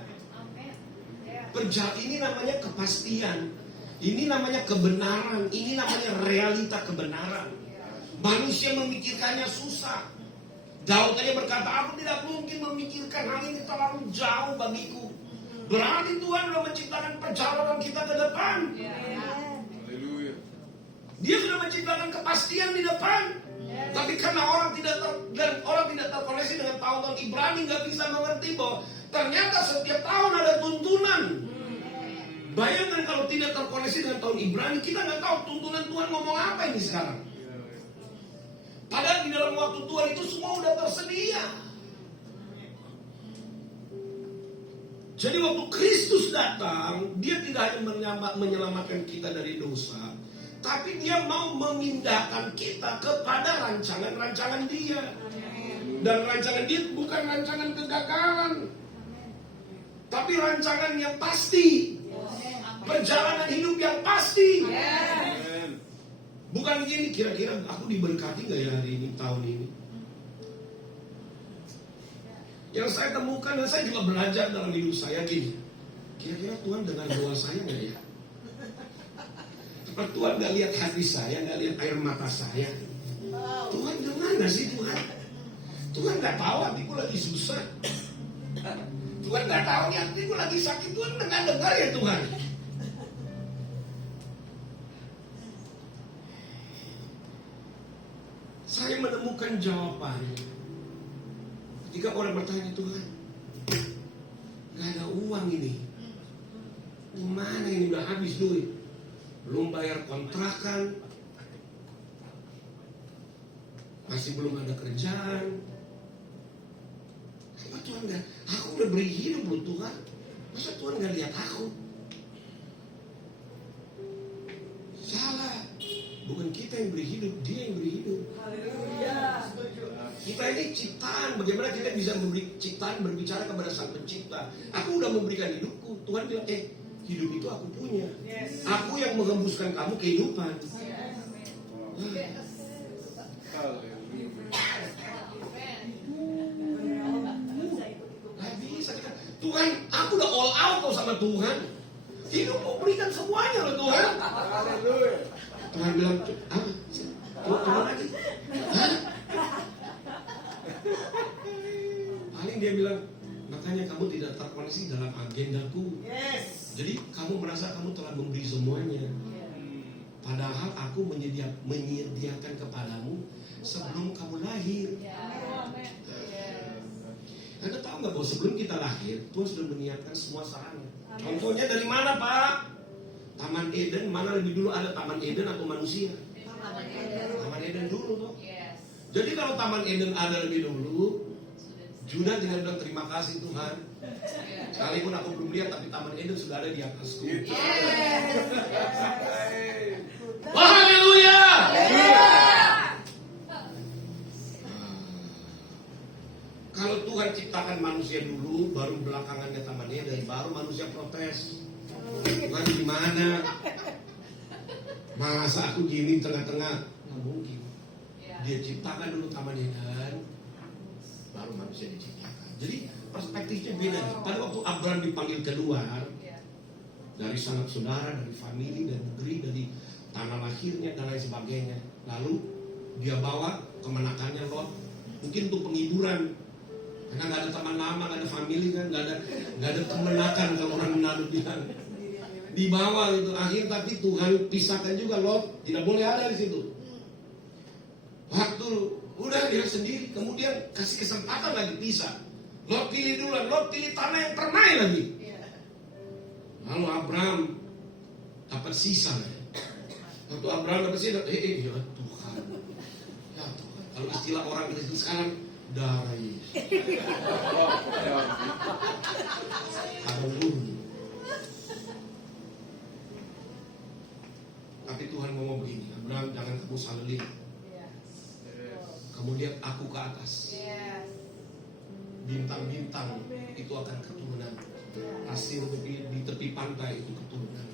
Ini namanya kepastian. Ini namanya kebenaran. Ini namanya realita kebenaran. Manusia memikirkannya susah. Daud aja berkata, aku tidak mungkin memikirkan hal ini, terlalu jauh bagiku. Berarti Tuhan sudah menciptakan perjalanan kita ke depan. Dia sudah menciptakan kepastian di depan. Tapi karena orang tidak terkoneksi dengan tahun-tahun Ibrani, nggak bisa mengerti bahwa ternyata setiap tahun ada tuntunan. Bayangkan kalau tidak terkoneksi dengan tahun Ibrani, kita nggak tahu tuntunan Tuhan ngomong apa ini sekarang. Padahal di dalam waktu Tuhan itu semua udah tersedia. Jadi waktu Kristus datang, dia tidak hanya menyelamatkan kita dari dosa, tapi dia mau memindahkan kita kepada rancangan-rancangan dia. Dan rancangan dia bukan rancangan kegagalan, tapi rancangan yang pasti. Perjalanan hidup yang pasti. Bukan gini, kira-kira aku diberkati gak ya hari ini, tahun ini. Yang saya temukan, dan saya juga belajar dalam hidup saya gini, kira-kira Tuhan dengar doa saya gak ya? Karena Tuhan gak lihat hati saya, gak lihat air mata saya. Tuhan dengar gak sih Tuhan? Tuhan gak tahu hatiku lagi susah. Tuhan gak tahu hatiku lagi sakit. Tuhan gak dengar ya Tuhan? Saya menemukan jawaban ketika orang bertanya, Tuhan, gak ada uang ini, Gimana ini udah habis duit, belum bayar kontrakan, masih belum ada kerjaan. Apa Tuhan gak? Aku udah beri hidup loh Tuhan. Masa Tuhan gak lihat aku? Salah. Bukan kita yang beri hidup, Dia yang beri hidup. Kita ini ciptaan. Bagaimana kita bisa memberi ciptaan berbicara kepada Sang Pencipta? Aku udah memberikan hidupku. Tuhan bilang, hidup itu aku punya. Aku yang menghembuskan kamu kehidupan. Gak bisa kita. Tuhan, aku udah all out kok sama Tuhan. Hidupku berikan semuanya loh Tuhan. Tuhan bilang, apa? Tuhan lagi? Paling dia bilang, makanya kamu tidak terkoneksi dalam agendaku. Jadi kamu merasa kamu telah memberi semuanya. Padahal aku menyediakan kepadamu sebelum kamu lahir. Anda tahu nggak bahwa sebelum kita lahir, Tuhan sudah menyiapkan semua sarana. Contohnya dari mana Pak? Taman Eden, mana lebih dulu ada Taman Eden atau manusia? Taman Eden dulu toh. Jadi kalau Taman Eden ada lebih dulu, Judah tinggal bilang terima kasih Tuhan. Sekalipun aku belum lihat, tapi Taman Eden sudah ada di atasku. Haleluya! Kalau Tuhan ciptakan manusia dulu, baru belakangannya Taman Eden, baru manusia protes. Tuhan gimana? Masa aku gini tengah-tengah? Nggak mungkin. Dia ciptakan dulu Taman Eden, baru manusia diciptakan. Jadi perspektifnya beda nih. Pada waktu Abraham dipanggil keluar dari sanak saudara, dari famili, dari negeri, dari tanah lahirnya dan lain sebagainya. Lalu dia bawa kemenakannya Lot, mungkin untuk penghiburan. Karena nggak ada teman lama, nggak ada famili kan, nggak ada kemenakan kalau orang Manado bilang. Dibawa gitu, akhir tapi Tuhan pisahkan juga Lot, tidak boleh ada di situ. Waktu udah dia sendiri, kemudian kasih kesempatan lagi pisah. Lot pilih duluan, Lot pilih tanah yang permai lagi. Lalu Abraham dapat sisa. Waktu Abraham dapat sisa, ya Tuhan, ya Tuhan. Kalau istilah orang Kristen sekarang, darah Yesus. Ada guru. Tapi Tuhan ngomong begini, Abraham jangan kamu salah lihat. Kamu lihat aku ke atas. Bintang-bintang itu akan keturunan. Pasir di tepi pantai itu keturunan.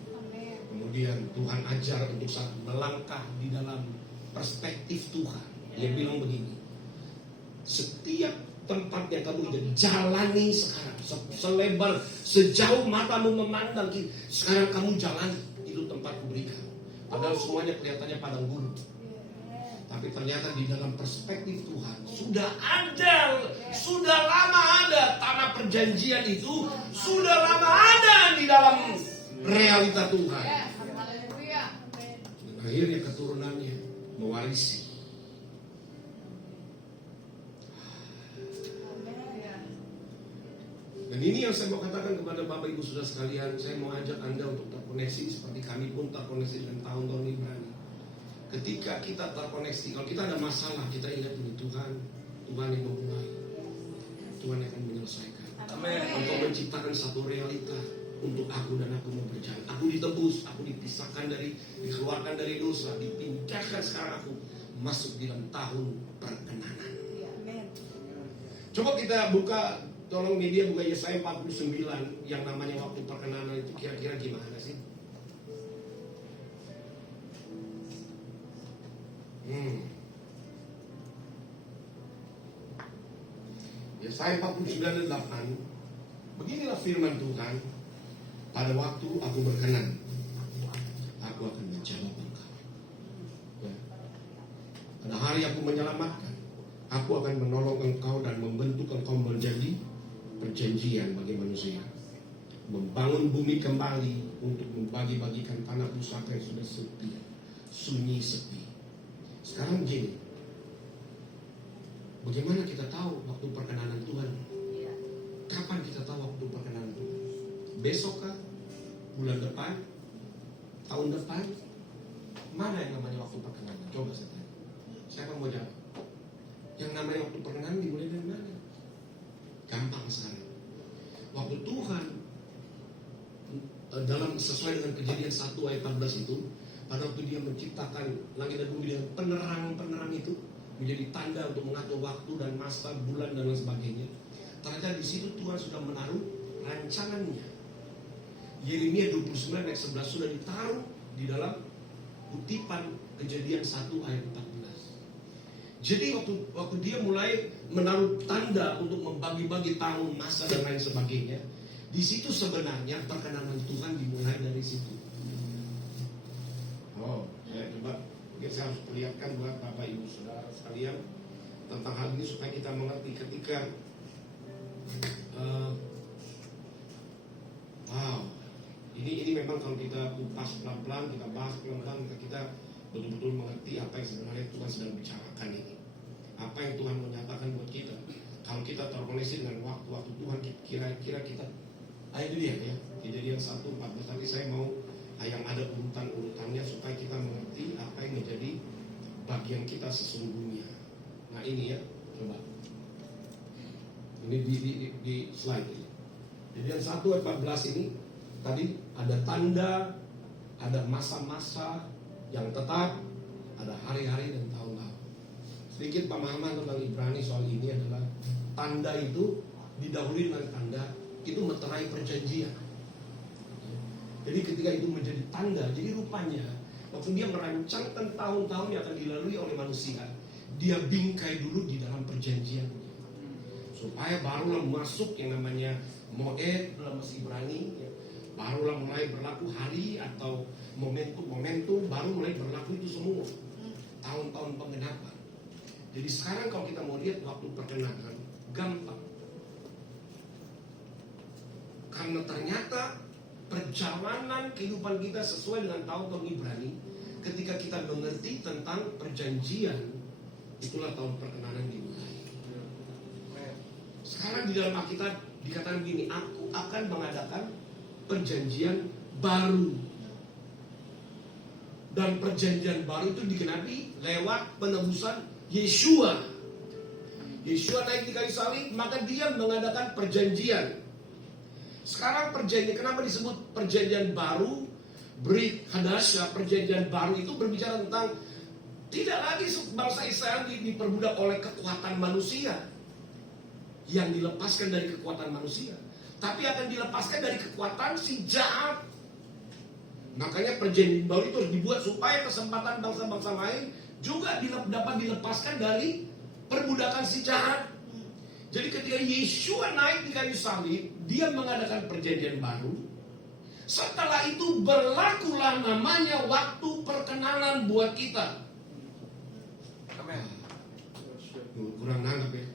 Kemudian Tuhan ajar untuk saat melangkah di dalam perspektif Tuhan. Dia bilang begini, setiap tempat yang kamu jalani sekarang, selebar, sejauh matamu memandang, sekarang kamu jalani, itu tempat kuberikan. Padahal semuanya kelihatannya padang gurun. Tapi ternyata di dalam perspektif Tuhan sudah ada, sudah lama ada tanah perjanjian itu, sudah lama ada di dalam realita Tuhan. Dan akhirnya keturunannya mewarisi. Dan ini yang saya mau katakan kepada Bapak Ibu Saudara sekalian, saya mau ajak Anda untuk terkoneksi seperti kami pun terkoneksi dengan tahun-tahun Ibrani. Ketika kita terkoneksi, kalau kita ada masalah, kita ingat ini Tuhan yang memulai, Tuhan yang akan menyelesaikan. Amen. Untuk menciptakan satu realita untuk aku dan aku mau berjalan. Aku ditebus, aku dipisahkan dikeluarkan dari dosa, dipindahkan sekarang aku masuk di dalam tahun perkenanan. Coba kita buka. Tolong media buka Yesaya 49 yang namanya waktu perkenanan itu kira-kira gimana sih? Yesaya 49:8. Beginilah firman Tuhan, pada waktu aku berkenan, aku akan menjawab engkau. Ya. Pada hari aku menyelamatkan, aku akan menolong engkau dan membentuk engkau menjadi perjanjian bagi manusia, membangun bumi kembali untuk membagi-bagikan tanah pusaka yang sudah sepi, sunyi sepi. Sekarang gini, bagaimana kita tahu waktu perkenanan Tuhan? Kapan kita tahu waktu perkenanan Tuhan? Besok kah? bulan depan, tahun depan. Mana yang namanya waktu perkenanan? Coba saya tanya. Siapa mau jawab? Yang namanya waktu perkenanan dimulai dari mana? Gampang sekali. Waktu Tuhan dalam sesuai dengan Kejadian 1 ayat 14 itu, pada waktu dia menciptakan langit dan bumi dengan penerang-penerang itu menjadi tanda untuk mengatur waktu dan masa, bulan dan lain sebagainya. Ternyata di situ Tuhan sudah menaruh rancangannya. Yeremia 29 ayat 11 sudah ditaruh di dalam kutipan Kejadian 1 ayat 14. Jadi waktu dia mulai menaruh tanda untuk membagi-bagi tahun, masa dan lain sebagainya, di situ sebenarnya perkenanan Tuhan dimulai dari situ. Oh, ya coba mungkin saya harus perlihatkan buat Bapak Ibu Saudara sekalian tentang hal ini supaya kita mengerti ketika ini memang kalau kita kupas pelan-pelan, kita bahas pelan-pelan, kita betul-betul mengerti apa yang sebenarnya Tuhan sedang bicarakan ini. Apa yang Tuhan menyatakan buat kita. Kalau kita terkoneksi dengan waktu-waktu Tuhan, kira-kira kita itu dia ya, Kejadian 1:14. Tapi saya mau yang ada urutan-urutannya supaya kita mengerti apa yang menjadi bagian kita sesungguhnya. Nah ini ya, coba. Ini di slide ini. Kejadian 1:14 ini tadi ada tanda, ada masa-masa yang tetap, ada hari-hari dan tahun-tahun. Sedikit pemahaman tentang Ibrani soal ini adalah tanda itu didahului dengan tanda itu meterai perjanjian. Jadi ketika itu menjadi tanda, jadi rupanya waktu dia merancangkan tahun-tahun yang akan dilalui oleh manusia, dia bingkai dulu di dalam perjanjian, supaya barulah masuk yang namanya moed dalam bahasa Ibrani, barulah mulai berlaku hari atau momentum, baru mulai berlaku itu semua tahun-tahun penggenapan. Jadi sekarang kalau kita mau lihat waktu perkenanan, gampang. Karena ternyata perjalanan kehidupan kita sesuai dengan tahun-tahun Ibrani, ketika kita mengerti tentang perjanjian, itulah tahun perkenanan dimulai. Sekarang di dalam Alkitab dikatakan begini, aku akan mengadakan perjanjian baru. Dan perjanjian baru itu digenapi lewat penebusan Yeshua. Yeshua naik di kayu salib, maka dia mengadakan perjanjian. Sekarang perjanjian, kenapa disebut perjanjian baru? Brit Hadasya, perjanjian baru itu berbicara tentang tidak lagi bangsa Israel diperbudak oleh kekuatan manusia yang dilepaskan dari kekuatan manusia, tapi akan dilepaskan dari kekuatan si jahat. Makanya perjanjian baru itu harus dibuat supaya kesempatan bangsa-bangsa lain juga dapat dilepaskan dari perbudakan si jahat. Jadi ketika Yeshua naik di kayu salib, dia mengadakan perjanjian baru. Setelah itu berlakulah namanya waktu perkenanan buat kita. Amin. Kurang nangkep ya.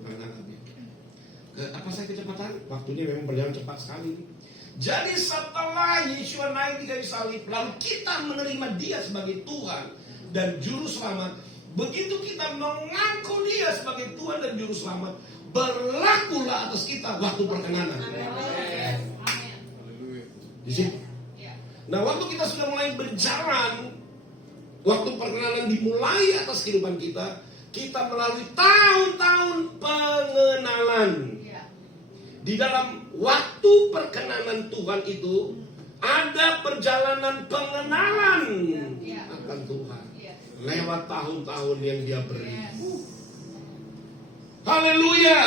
Kurang nangkep ya. Apa saya kecepatan? Waktunya memang berjalan cepat sekali. Jadi setelah Yeshua naik di kayu salib, lalu kita menerima dia sebagai Tuhan dan Juru Selamat. Begitu kita mengaku dia sebagai Tuhan dan Juru Selamat, berlakulah atas kita waktu perkenanan. Di sini. Nah, waktu kita sudah mulai berjalan, waktu perkenanan dimulai atas kehidupan kita, kita melalui tahun-tahun pengenalan. Di dalam waktu perkenanan Tuhan itu ada perjalanan pengenalan akan Tuhan lewat tahun-tahun yang dia beri. Haleluya.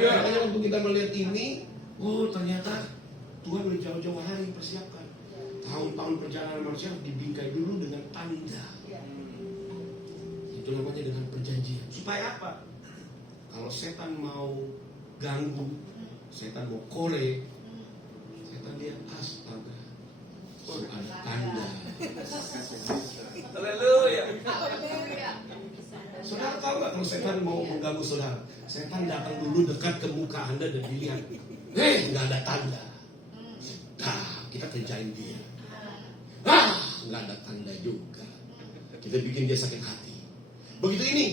Makanya waktu kita melihat ini, oh ternyata Tuhan udah jauh-jauh hari persiapkan. Tahun-tahun perjalanan manusia dibingkai dulu dengan tanda. Itu namanya dengan perjanjian. Supaya apa? Kalau setan mau ganggu, setan mau korek, setan dia astaga, oh, ada tanda. Haleluya. Saudara tahu gak kalau setan mau mengganggu saudara? Setan datang dulu dekat ke muka Anda dan dilihat, gak ada tanda. Kita kerjain dia. Gak ada tanda juga. Kita bikin dia sakit hati. Begitu ini,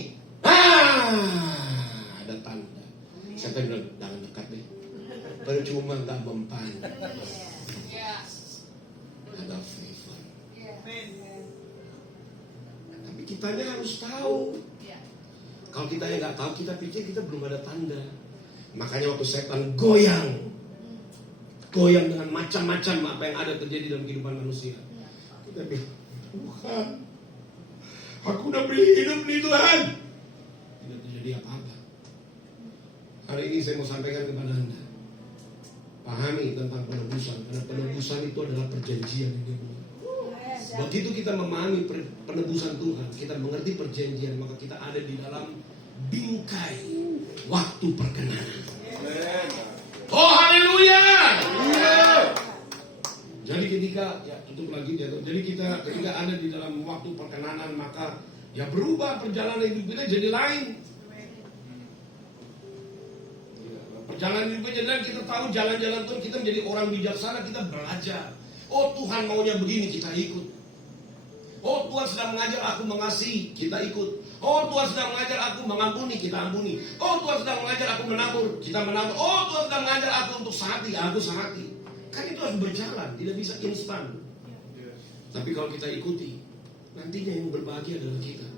ada tanda. Setan bilang, jangan dekat deh. Percuma gak mempan. kitanya harus tahu. Kalau kita yang nggak tahu, kita pikir kita belum ada tanda. Makanya waktu setan goyang dengan macam-macam apa yang ada terjadi dalam kehidupan manusia, kita bilang, Tuhan, aku udah beli hidup nih Tuhan. Tidak terjadi apa-apa. Hari ini saya mau sampaikan kepada Anda, pahami tentang penebusan. Karena penebusan itu adalah perjanjian yang dia buat. Begitu kita memahami penebusan Tuhan, kita mengerti perjanjian, maka kita ada di dalam bingkai waktu perkenanan. Oh haleluya. Jadi ketika tutup lagi dia. Jadi kita ketika ada di dalam waktu perkenanan, maka ya berubah perjalanan hidup kita jadi lain. Perjalanan hidup kita jadi lain. Kita tahu jalan-jalan Tuhan, kita menjadi orang bijaksana, kita belajar. Oh Tuhan maunya begini, kita ikut. Oh Tuhan sedang mengajar aku mengasihi, kita ikut. Oh Tuhan sedang mengajar aku mengampuni, kita ampuni. Oh Tuhan sedang mengajar aku menabur, kita menabur. Oh Tuhan sedang mengajar aku untuk sehati, aku sehati. Kan itu harus berjalan, tidak bisa instan. Tapi kalau kita ikuti, nantinya yang berbahagia adalah kita.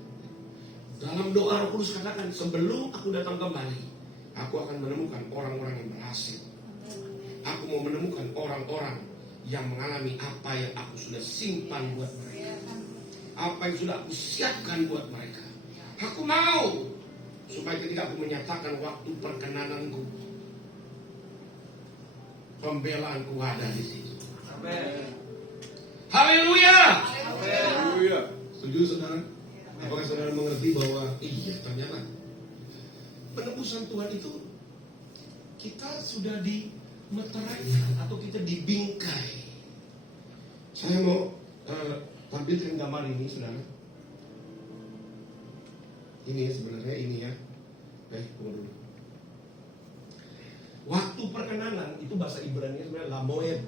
Dalam doa Roh Kudus katakan, sebelum aku datang kembali, aku akan menemukan orang-orang yang berhasil. Aku mau menemukan orang-orang yang mengalami apa yang aku sudah simpan buat mereka, apa yang sudah aku siapkan buat mereka. Aku mau supaya ketika aku menyatakan waktu perkenananku, pembelaanku ada di situ. Amin. Haleluya. Haleluya. Setuju saudara? Apakah saudara mengerti bahwa iya ternyata penebusan Tuhan itu kita sudah dimeteraikan atau kita dibingkai. Saya mau tampilkan gambar ini, saudara. Ini sebenarnya ini ya. Tunggu dulu. Waktu perkenanan itu bahasa Ibrani sebenarnya Lamoed.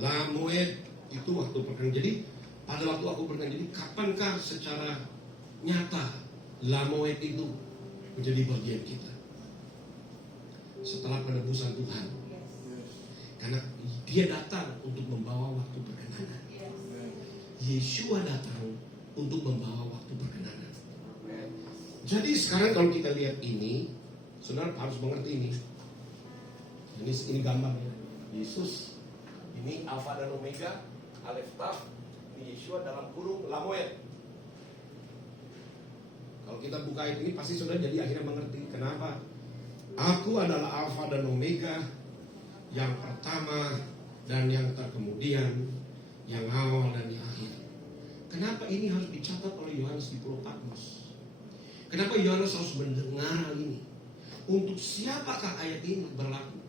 Lamoed itu waktu perkenanan. Jadi pada waktu aku perkenanan, jadi kapankah secara nyata Lamoed itu menjadi bagian kita setelah penebusan Tuhan? Karena dia datang untuk membawa waktu perkenanan. Yeshua datang untuk membawa waktu perkenanan. Jadi sekarang kalau kita lihat ini, saudara harus mengerti ini. Ini gambarnya. Yesus, ini Alfa dan Omega, Alef Taf, ini Yeshua dalam kurung Lamoed. Kalau kita buka ini pasti saudara jadi akhirnya mengerti kenapa. Aku adalah Alfa dan Omega, yang pertama dan yang terkemudian, yang awal dan yang akhir. Kenapa ini harus dicatat oleh Yohanes di Pulau Patmos? Kenapa Yohanes harus mendengar hal ini? Untuk siapakah ayat ini berlaku?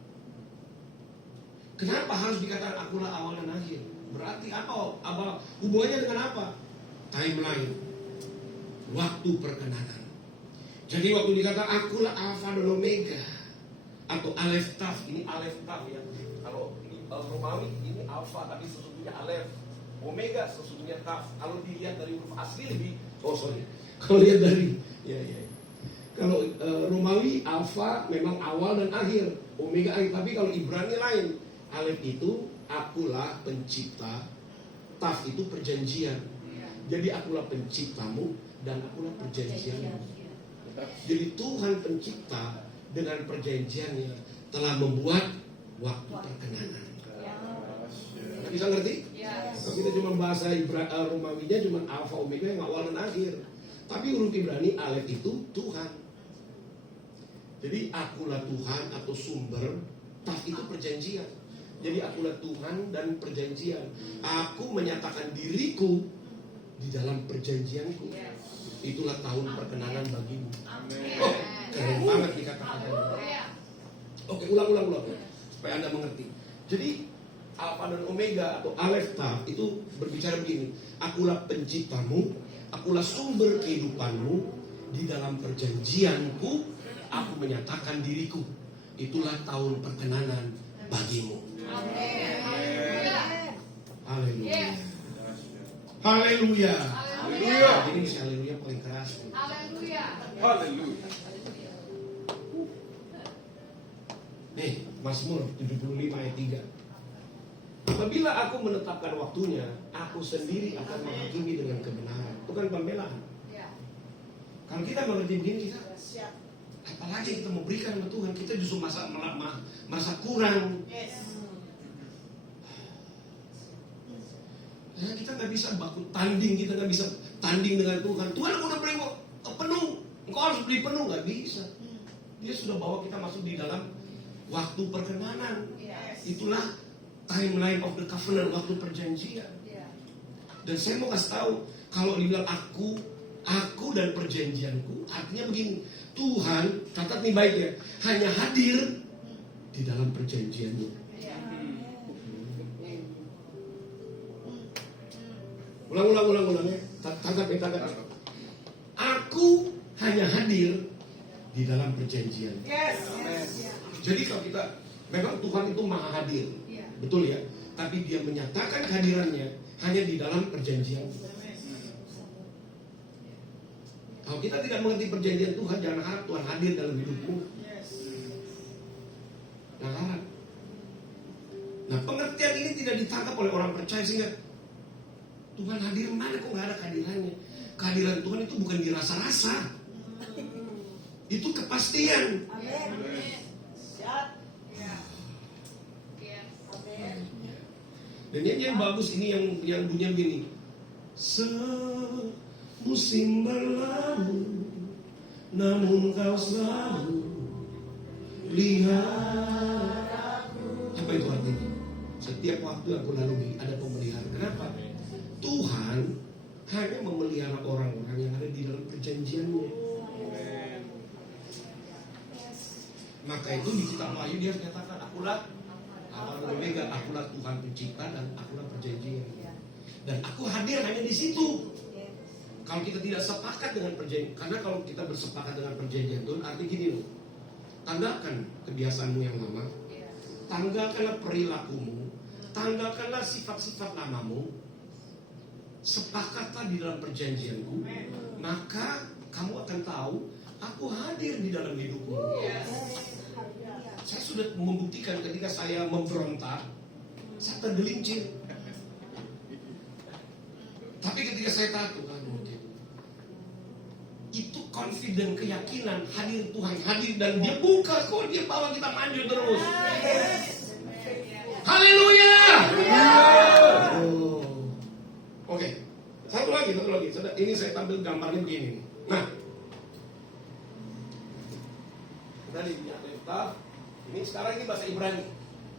Kenapa harus dikatakan akulah awal dan akhir? Berarti apa? Hubungannya dengan apa? Timeline, waktu perkenanan. Jadi waktu dikatakan akulah Alfa dan Omega atau Alef Taf, ini Alef Taf ya. Kalau Romawi ini Alfa tapi sesungguhnya Alef. Omega sesungguhnya Taf. Kalau dilihat dari huruf asli lebih, kalau lihat dari kalau Romawi Alfa memang awal dan akhir, Omega akhir. Tapi kalau Ibrani lain, Alef itu akulah pencipta, Taf itu perjanjian. Jadi akulah penciptamu dan akulah perjanjianmu. Jadi Tuhan pencipta dengan perjanjiannya telah membuat waktu perkenanan. Bisa ngerti? Kalau kita cuma bahasa Romawinya cuma Alfa Omega yang awal dan akhir. Tapi huruf Ibrani Alef itu Tuhan. Jadi akulah Tuhan atau sumber, Taf itu perjanjian. Jadi akulah Tuhan dan perjanjian. Aku menyatakan diriku di dalam perjanjianku. Itulah tahun perkenanan bagimu. Oh, keren banget dikatakan. Oke, ulang. Supaya Anda mengerti. Jadi Alfa dan Omega atau Alef Taf itu berbicara begini. Akulah penciptamu, akulah sumber kehidupanmu. Di dalam perjanjianku, aku menyatakan diriku. Itulah tahun perkenanan bagimu. Haleluya. Haleluya. Haleluya. Jadi bisa haleluya paling keras. Haleluya. Haleluya. Nih, Mazmur 75 ayat 3. apabila aku menetapkan waktunya, aku sendiri akan menghakimi dengan kebenaran. Itu kan pembelaan. Kalau kita mengerti begini, kita apalagi kita mau berikan sama Tuhan, kita justru masa kurang. Ya, kita nggak bisa baku tanding, kita nggak bisa tanding dengan Tuhan. Tuhan aku udah beri penuh, engkau harus beli penuh, nggak bisa. Dia sudah bawa kita masuk di dalam waktu perkenanan. Itulah timeline of the covenant, waktu perjanjian. Dan saya mau kasih tahu, kalau dibilang aku dan perjanjianku, artinya begini, Tuhan, catat nih baik ya, hanya hadir di dalam perjanjianmu. Ulang ya. Tangkap. Aku hanya hadir di dalam perjanjian. Jadi kalau kita, memang Tuhan itu maha hadir, betul ya. Tapi dia menyatakan kehadirannya hanya di dalam perjanjian. Kalau kita tidak mengerti perjanjian Tuhan, jangan harap Tuhan hadir dalam hidupmu. Jangan harap. Nah, pengertian ini tidak ditangkap oleh orang percaya, sehingga Tuhan hadir mana, kok nggak ada kehadirannya. Kehadiran Tuhan itu bukan dirasa-rasa, itu kepastian. Dan yang bagus ini yang bunyi begini, semusim berlalu, namun kau selalu lihat aku. Apa itu artinya? Setiap waktu aku lalui ada pemeliharaan. Kenapa? Tuhan hanya memelihara orang-orang yang ada di dalam perjanjiannya. Maka itu di kitab Wahyu dia nyatakan, akulah Alfa dan Omega, akulah Tuhan pencipta dan akulah perjanjian. Dan aku hadir hanya di situ. Kalau kita tidak sepakat dengan perjanjian, karena kalau kita bersepakat dengan perjanjian Tuhan, artinya gini loh, tanggalkan kebiasaanmu yang lama, tanggalkanlah perilakumu, tanggalkanlah sifat-sifat lamamu, sepakatlah di dalam perjanjianku, maka kamu akan tahu aku hadir di dalam hidupmu. Saya sudah membuktikan ketika saya memberontak, saya tergelincir. Tapi ketika saya tahu Tuhan, itu confident, keyakinan hadir Tuhan, hadir, dan dia buka kok, dia bawa kita maju terus. Haleluya. Oke. Satu lagi. Ini saya tampil gambarnya begini. Nah, tadi ini sekarang ini bahasa Ibrani.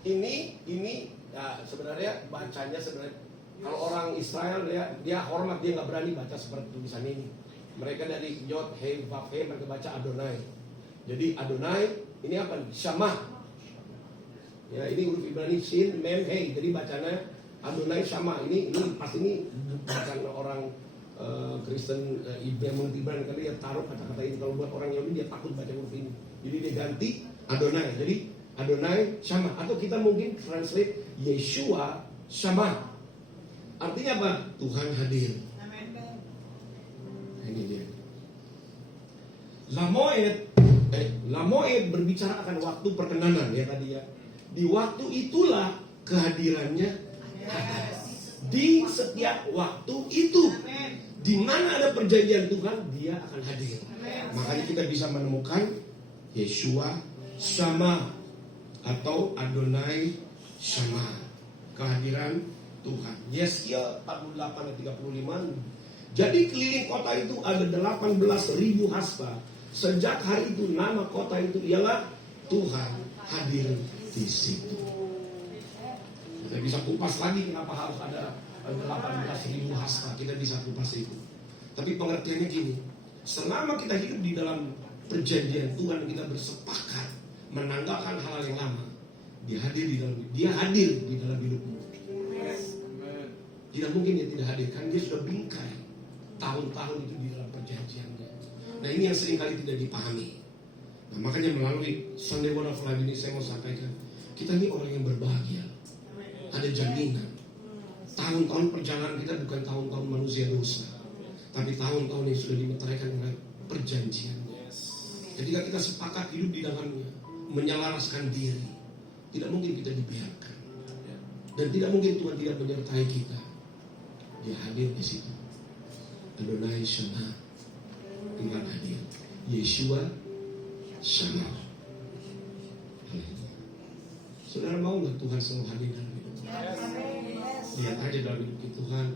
Ini ya, sebenarnya bacanya sebenarnya kalau orang Israel dia hormat, dia nggak berani baca seperti tulisan ini. Mereka dari Yod, He, Vav, He, mereka baca Adonai. Jadi Adonai ini apa? Syamah. Ya, ini huruf Ibrani Shin, Mem, He. Jadi bacanya Adonai Syamah. Ini pas ini bukan orang Kristen yang mengerti Ibrani, karena dia taruh kata-kata ini. Kalau buat orang Yahudi dia takut baca huruf ini. Jadi dia ganti Adonai. Jadi Adonai Syamah. Atau kita mungkin translate Yeshua Syamah. Artinya apa? Tuhan hadir. Ini dia. Lamoed berbicara akan waktu perkenanan ya tadi ya. Di waktu itulah kehadirannya ada. Di setiap waktu itu, di mana ada perjanjian Tuhan, dia akan hadir. Makanya kita bisa menemukan Yeshua Shama atau Adonai Shama, kehadiran Tuhan. Yesaya 48 dan 35. Jadi keliling kota itu ada 18.000 hasta. Sejak hari itu nama kota itu ialah Tuhan hadir di situ. Kita bisa kupas lagi kenapa harus ada 18.000 hasta. Kita bisa kupas itu. Tapi pengertiannya gini, selama kita hidup di dalam perjanjian Tuhan, kita bersepakat menanggalkan hal yang lama, dia hadir di dalam hidupmu. Tidak mungkin dia tidak hadir, kan dia sudah bingkai tahun-tahun itu di dalam perjanjiannya. Nah, ini yang seringkali tidak dipahami. Nah, makanya melalui Sunday Word of Life ini saya mau sampaikan, kita ini orang yang berbahagia. Ada jaminan. Tahun-tahun perjalanan kita bukan tahun-tahun manusia dosa, tapi tahun-tahun yang sudah dimeteraikan oleh perjanjian. Ketika kita sepakat hidup di dalamnya, menyelaraskan diri, tidak mungkin kita dibiarkan. Dan tidak mungkin Tuhan tidak menyertai kita. Dia hadir di situ. Adonai Shammah, Tuhan hadir. Yeshua Shammah. Saudara mau nggak Tuhan selalu hadir dalam hidup? Lihat aja dalam hidup kita, Tuhan,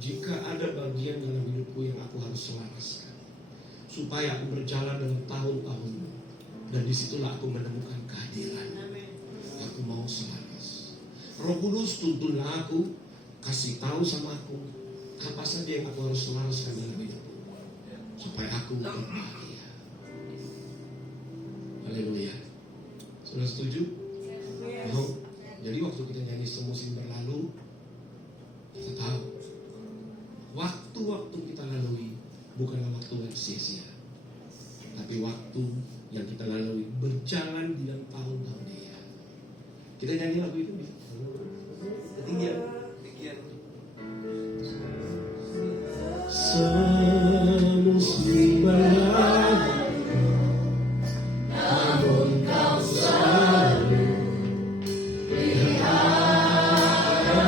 jika ada bagian dalam hidupku yang aku harus selaraskan, supaya aku berjalan dalam tahun-tahun, dan disitulah aku menemukan kehadiran. Aku mau selaras. Roh Kudus tuntunlah aku, kasih tahu sama aku apa saja yang aku harus selaraskan dalam hidupku, supaya aku berbahagia. Haleluya. Sudah setuju? Mau? Jadi waktu kita nyanyi semusim berlalu, kita tahu waktu-waktu kita lalui bukanlah waktu yang sia-sia, tapi waktu yang kita lalui berjalan di dalam tahun-tahun Dia. Kita nyanyi lagu itu bisa. Ketinggian. Semusim berlalu, namun Kau selalu pelihara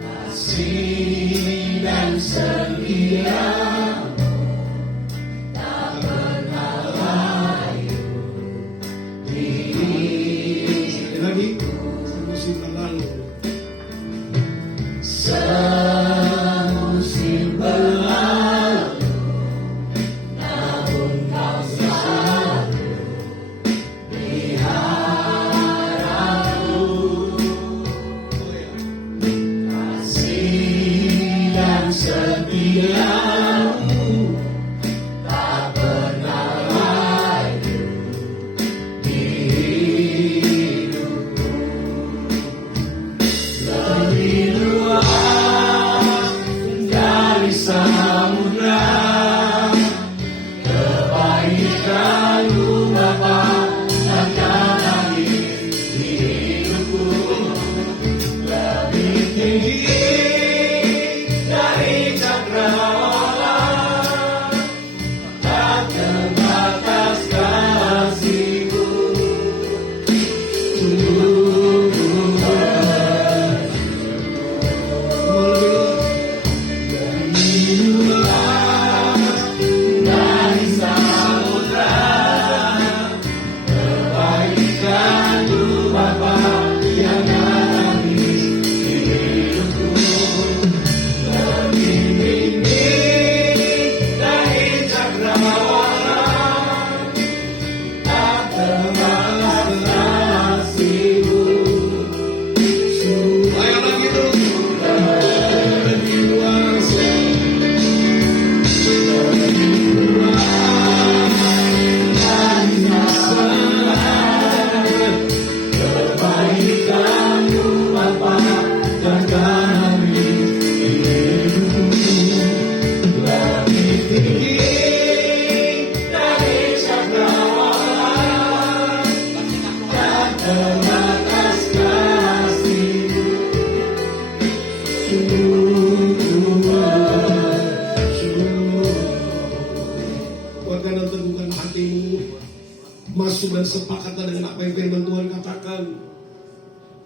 kasih dan setia. Semusim berlalu, namun Kau selalu peliharaku. Kasih dan setia-Mu tak pernah layu di hidupku. Lebih luas dari samudra kebaikan-Mu Bapa, takkan habis di hidupku. Lebih tinggi dari cakrawala, tak terbatas kasih-Mu. Kuatkan dan teguhkan hatimu, masuk dan sepakatlah dengan apa yang firman Tuhan katakan.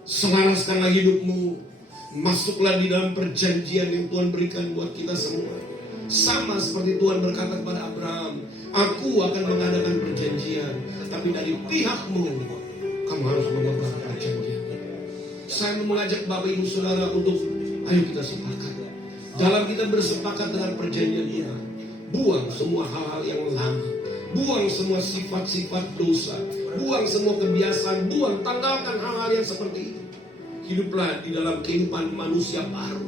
Selaraskanlah hidupmu, masuklah di dalam perjanjian yang Tuhan berikan buat kita semua. Sama seperti Tuhan berkata kepada Abraham, aku akan mengadakan perjanjian, tapi dari pihakmu kamu harus memegang perjanjian. Saya mengajak Bapak Ibu Saudara untuk ayo kita sepakat. Dalam kita bersepakat dengan perjanjian ini, buang semua hal-hal yang lama, buang semua sifat-sifat dosa, buang semua kebiasaan, buang, tanggalkan hal-hal yang seperti itu. Hiduplah di dalam kehidupan manusia baru.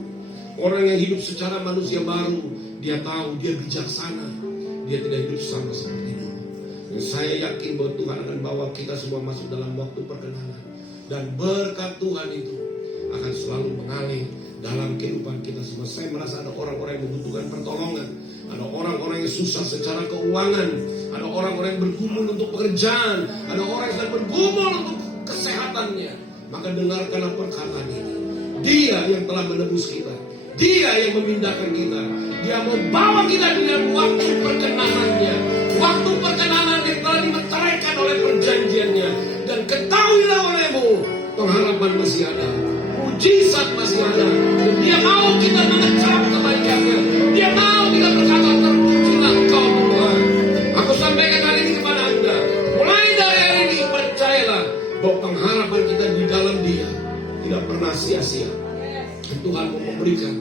Orang yang hidup secara manusia baru, dia tahu, dia bijaksana, dia tidak hidup sama seperti dulu. Dan saya yakin bahwa Tuhan akan bawa kita semua masuk dalam waktu perkenanan, dan berkat Tuhan itu akan selalu mengalir dalam kehidupan kita semua. Saya merasa ada orang-orang yang membutuhkan pertolongan, ada orang-orang yang susah secara keuangan, ada orang-orang yang bergumul untuk pekerjaan, ada orang yang sedang bergumul untuk kesehatannya. Maka dengarkanlah perkataan ini. Dia yang telah menebus kita, Dia yang memindahkan kita, Dia mau bawa kita di dalam waktu perkenanannya, waktu perkenanan yang telah dimeteraikan oleh perjanjiannya. Dan ketahuilah oleh masih ada, mujizat masih ada. Dan Dia mau kita mengecap kebaikannya. Dia mau kita berkata, terpujilah Engkau Tuhan. Aku sampaikan hari ini kepada Anda, mulai dari hari ini percayalah bahwa pengharapan kita di dalam Dia tidak pernah sia-sia. Dan Tuhan mau memberikan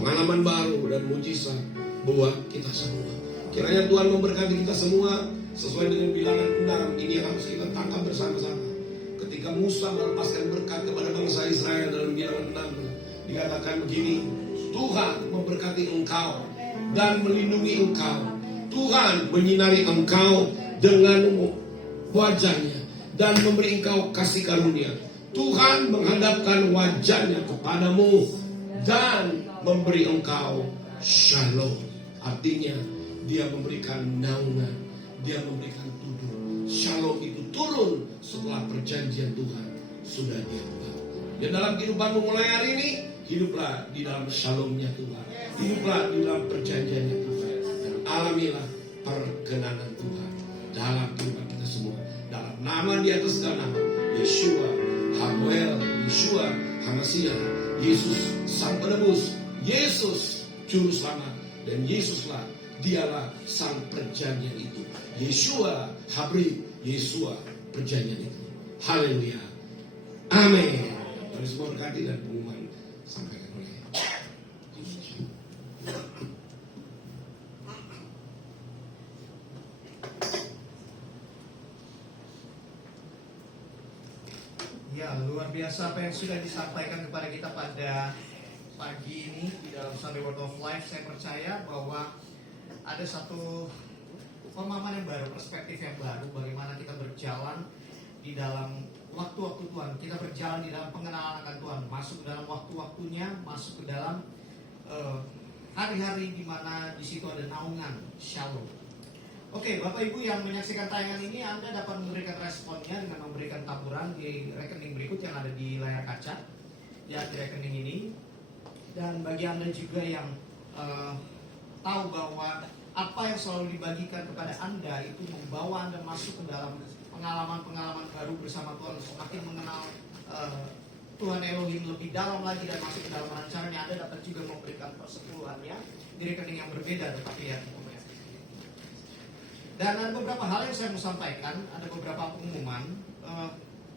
pengalaman baru dan mujizat buat kita semua. Kiranya Tuhan memberkati kita semua sesuai dengan bilangan 6. Ini yang harus kita tangkap bersama-sama. Ketika Musa melepaskan berkat kepada bangsa Israel dalam bilangan 6, dikatakan begini, Tuhan memberkati engkau dan melindungi engkau. Tuhan menyinari engkau dengan wajahnya dan memberi engkau kasih karunia. Tuhan menghadapkan wajahnya kepadamu dan memberi engkau shalom. Artinya Dia memberikan naungan, Dia memberikan tuduh. Shalom itu turun setelah perjanjian Tuhan sudah diambil. Dan dalam kehidupanmu mulai hari ini, hiduplah di dalam shalomnya Tuhan. Hiduplah di dalam perjanjiannya Tuhan. Dan alamilah perkenanan Tuhan dalam kehidupan kita semua. Dalam nama di atas segala nama, Yeshua, Hamuel, Yeshua, Hamasiah, Yesus Sang Penebus, Yesus Juru Selamat, dan Yesuslah Dialah Sang Perjanjian itu. Yeshua Habib, Yeshua Perjanjian itu. Haleluya. Amin. Mari semua berkati dan pengumuman sampaikan oleh Ya, luar biasa apa yang sudah disampaikan kepada kita pada pagi ini di dalam Sunday Word of Life. Saya percaya bahwa ada satu pemahaman yang baru, perspektif yang baru, bagaimana kita berjalan di dalam waktu-waktu Tuhan. Kita berjalan di dalam pengenalan akan Tuhan, masuk ke dalam waktu-waktunya, masuk ke dalam hari-hari di mana di situ ada naungan shalom. Oke, Bapak Ibu yang menyaksikan tayangan ini, Anda dapat memberikan responnya dengan memberikan taburan di rekening berikut yang ada di layar kaca. Lihat di rekening ini. Dan bagi Anda juga yang tahu bahwa apa yang selalu dibagikan kepada Anda itu membawa Anda masuk ke dalam pengalaman-pengalaman baru bersama Tuhan, semakin mengenal Tuhan Elohim lebih dalam lagi dan masuk ke dalam rancangannya. Anda dapat juga memberikan persepuluhannya di rekening yang berbeda, tetapi ya. Dan ada beberapa hal yang saya mau sampaikan, ada beberapa pengumuman.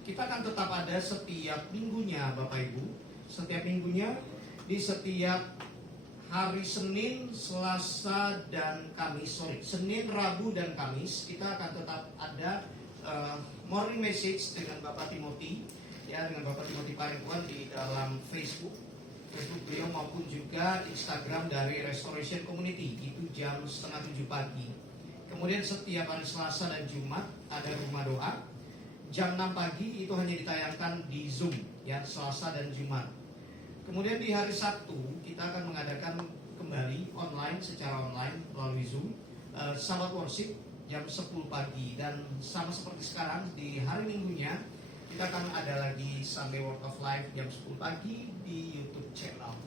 Kita akan tetap ada setiap minggunya, Bapak Ibu, setiap minggunya di setiap hari Senin, Selasa, dan Kamis. Senin, Rabu, dan Kamis kita akan tetap ada morning message dengan Bapak Timothy, ya, dengan Bapak Timothy Paripuan di dalam Facebook beliau maupun juga Instagram dari Restoration Community, itu jam 6:30 pagi. Kemudian setiap hari Selasa dan Jumat ada rumah doa jam 6 pagi, itu hanya ditayangkan di Zoom, ya, Selasa dan Jumat. Kemudian di hari Sabtu kita akan mengadakan kembali secara online melalui Zoom Sabat Worship jam 10 pagi. Dan sama seperti sekarang di hari Minggunya kita akan ada lagi Sunday Word of Life jam 10 pagi di YouTube channel.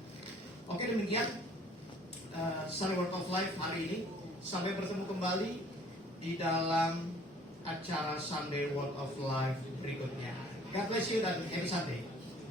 Oke, demikian Sunday Word of Life hari ini. Sampai bertemu kembali di dalam acara Sunday Word of Life berikutnya. God bless you dan happy Sunday.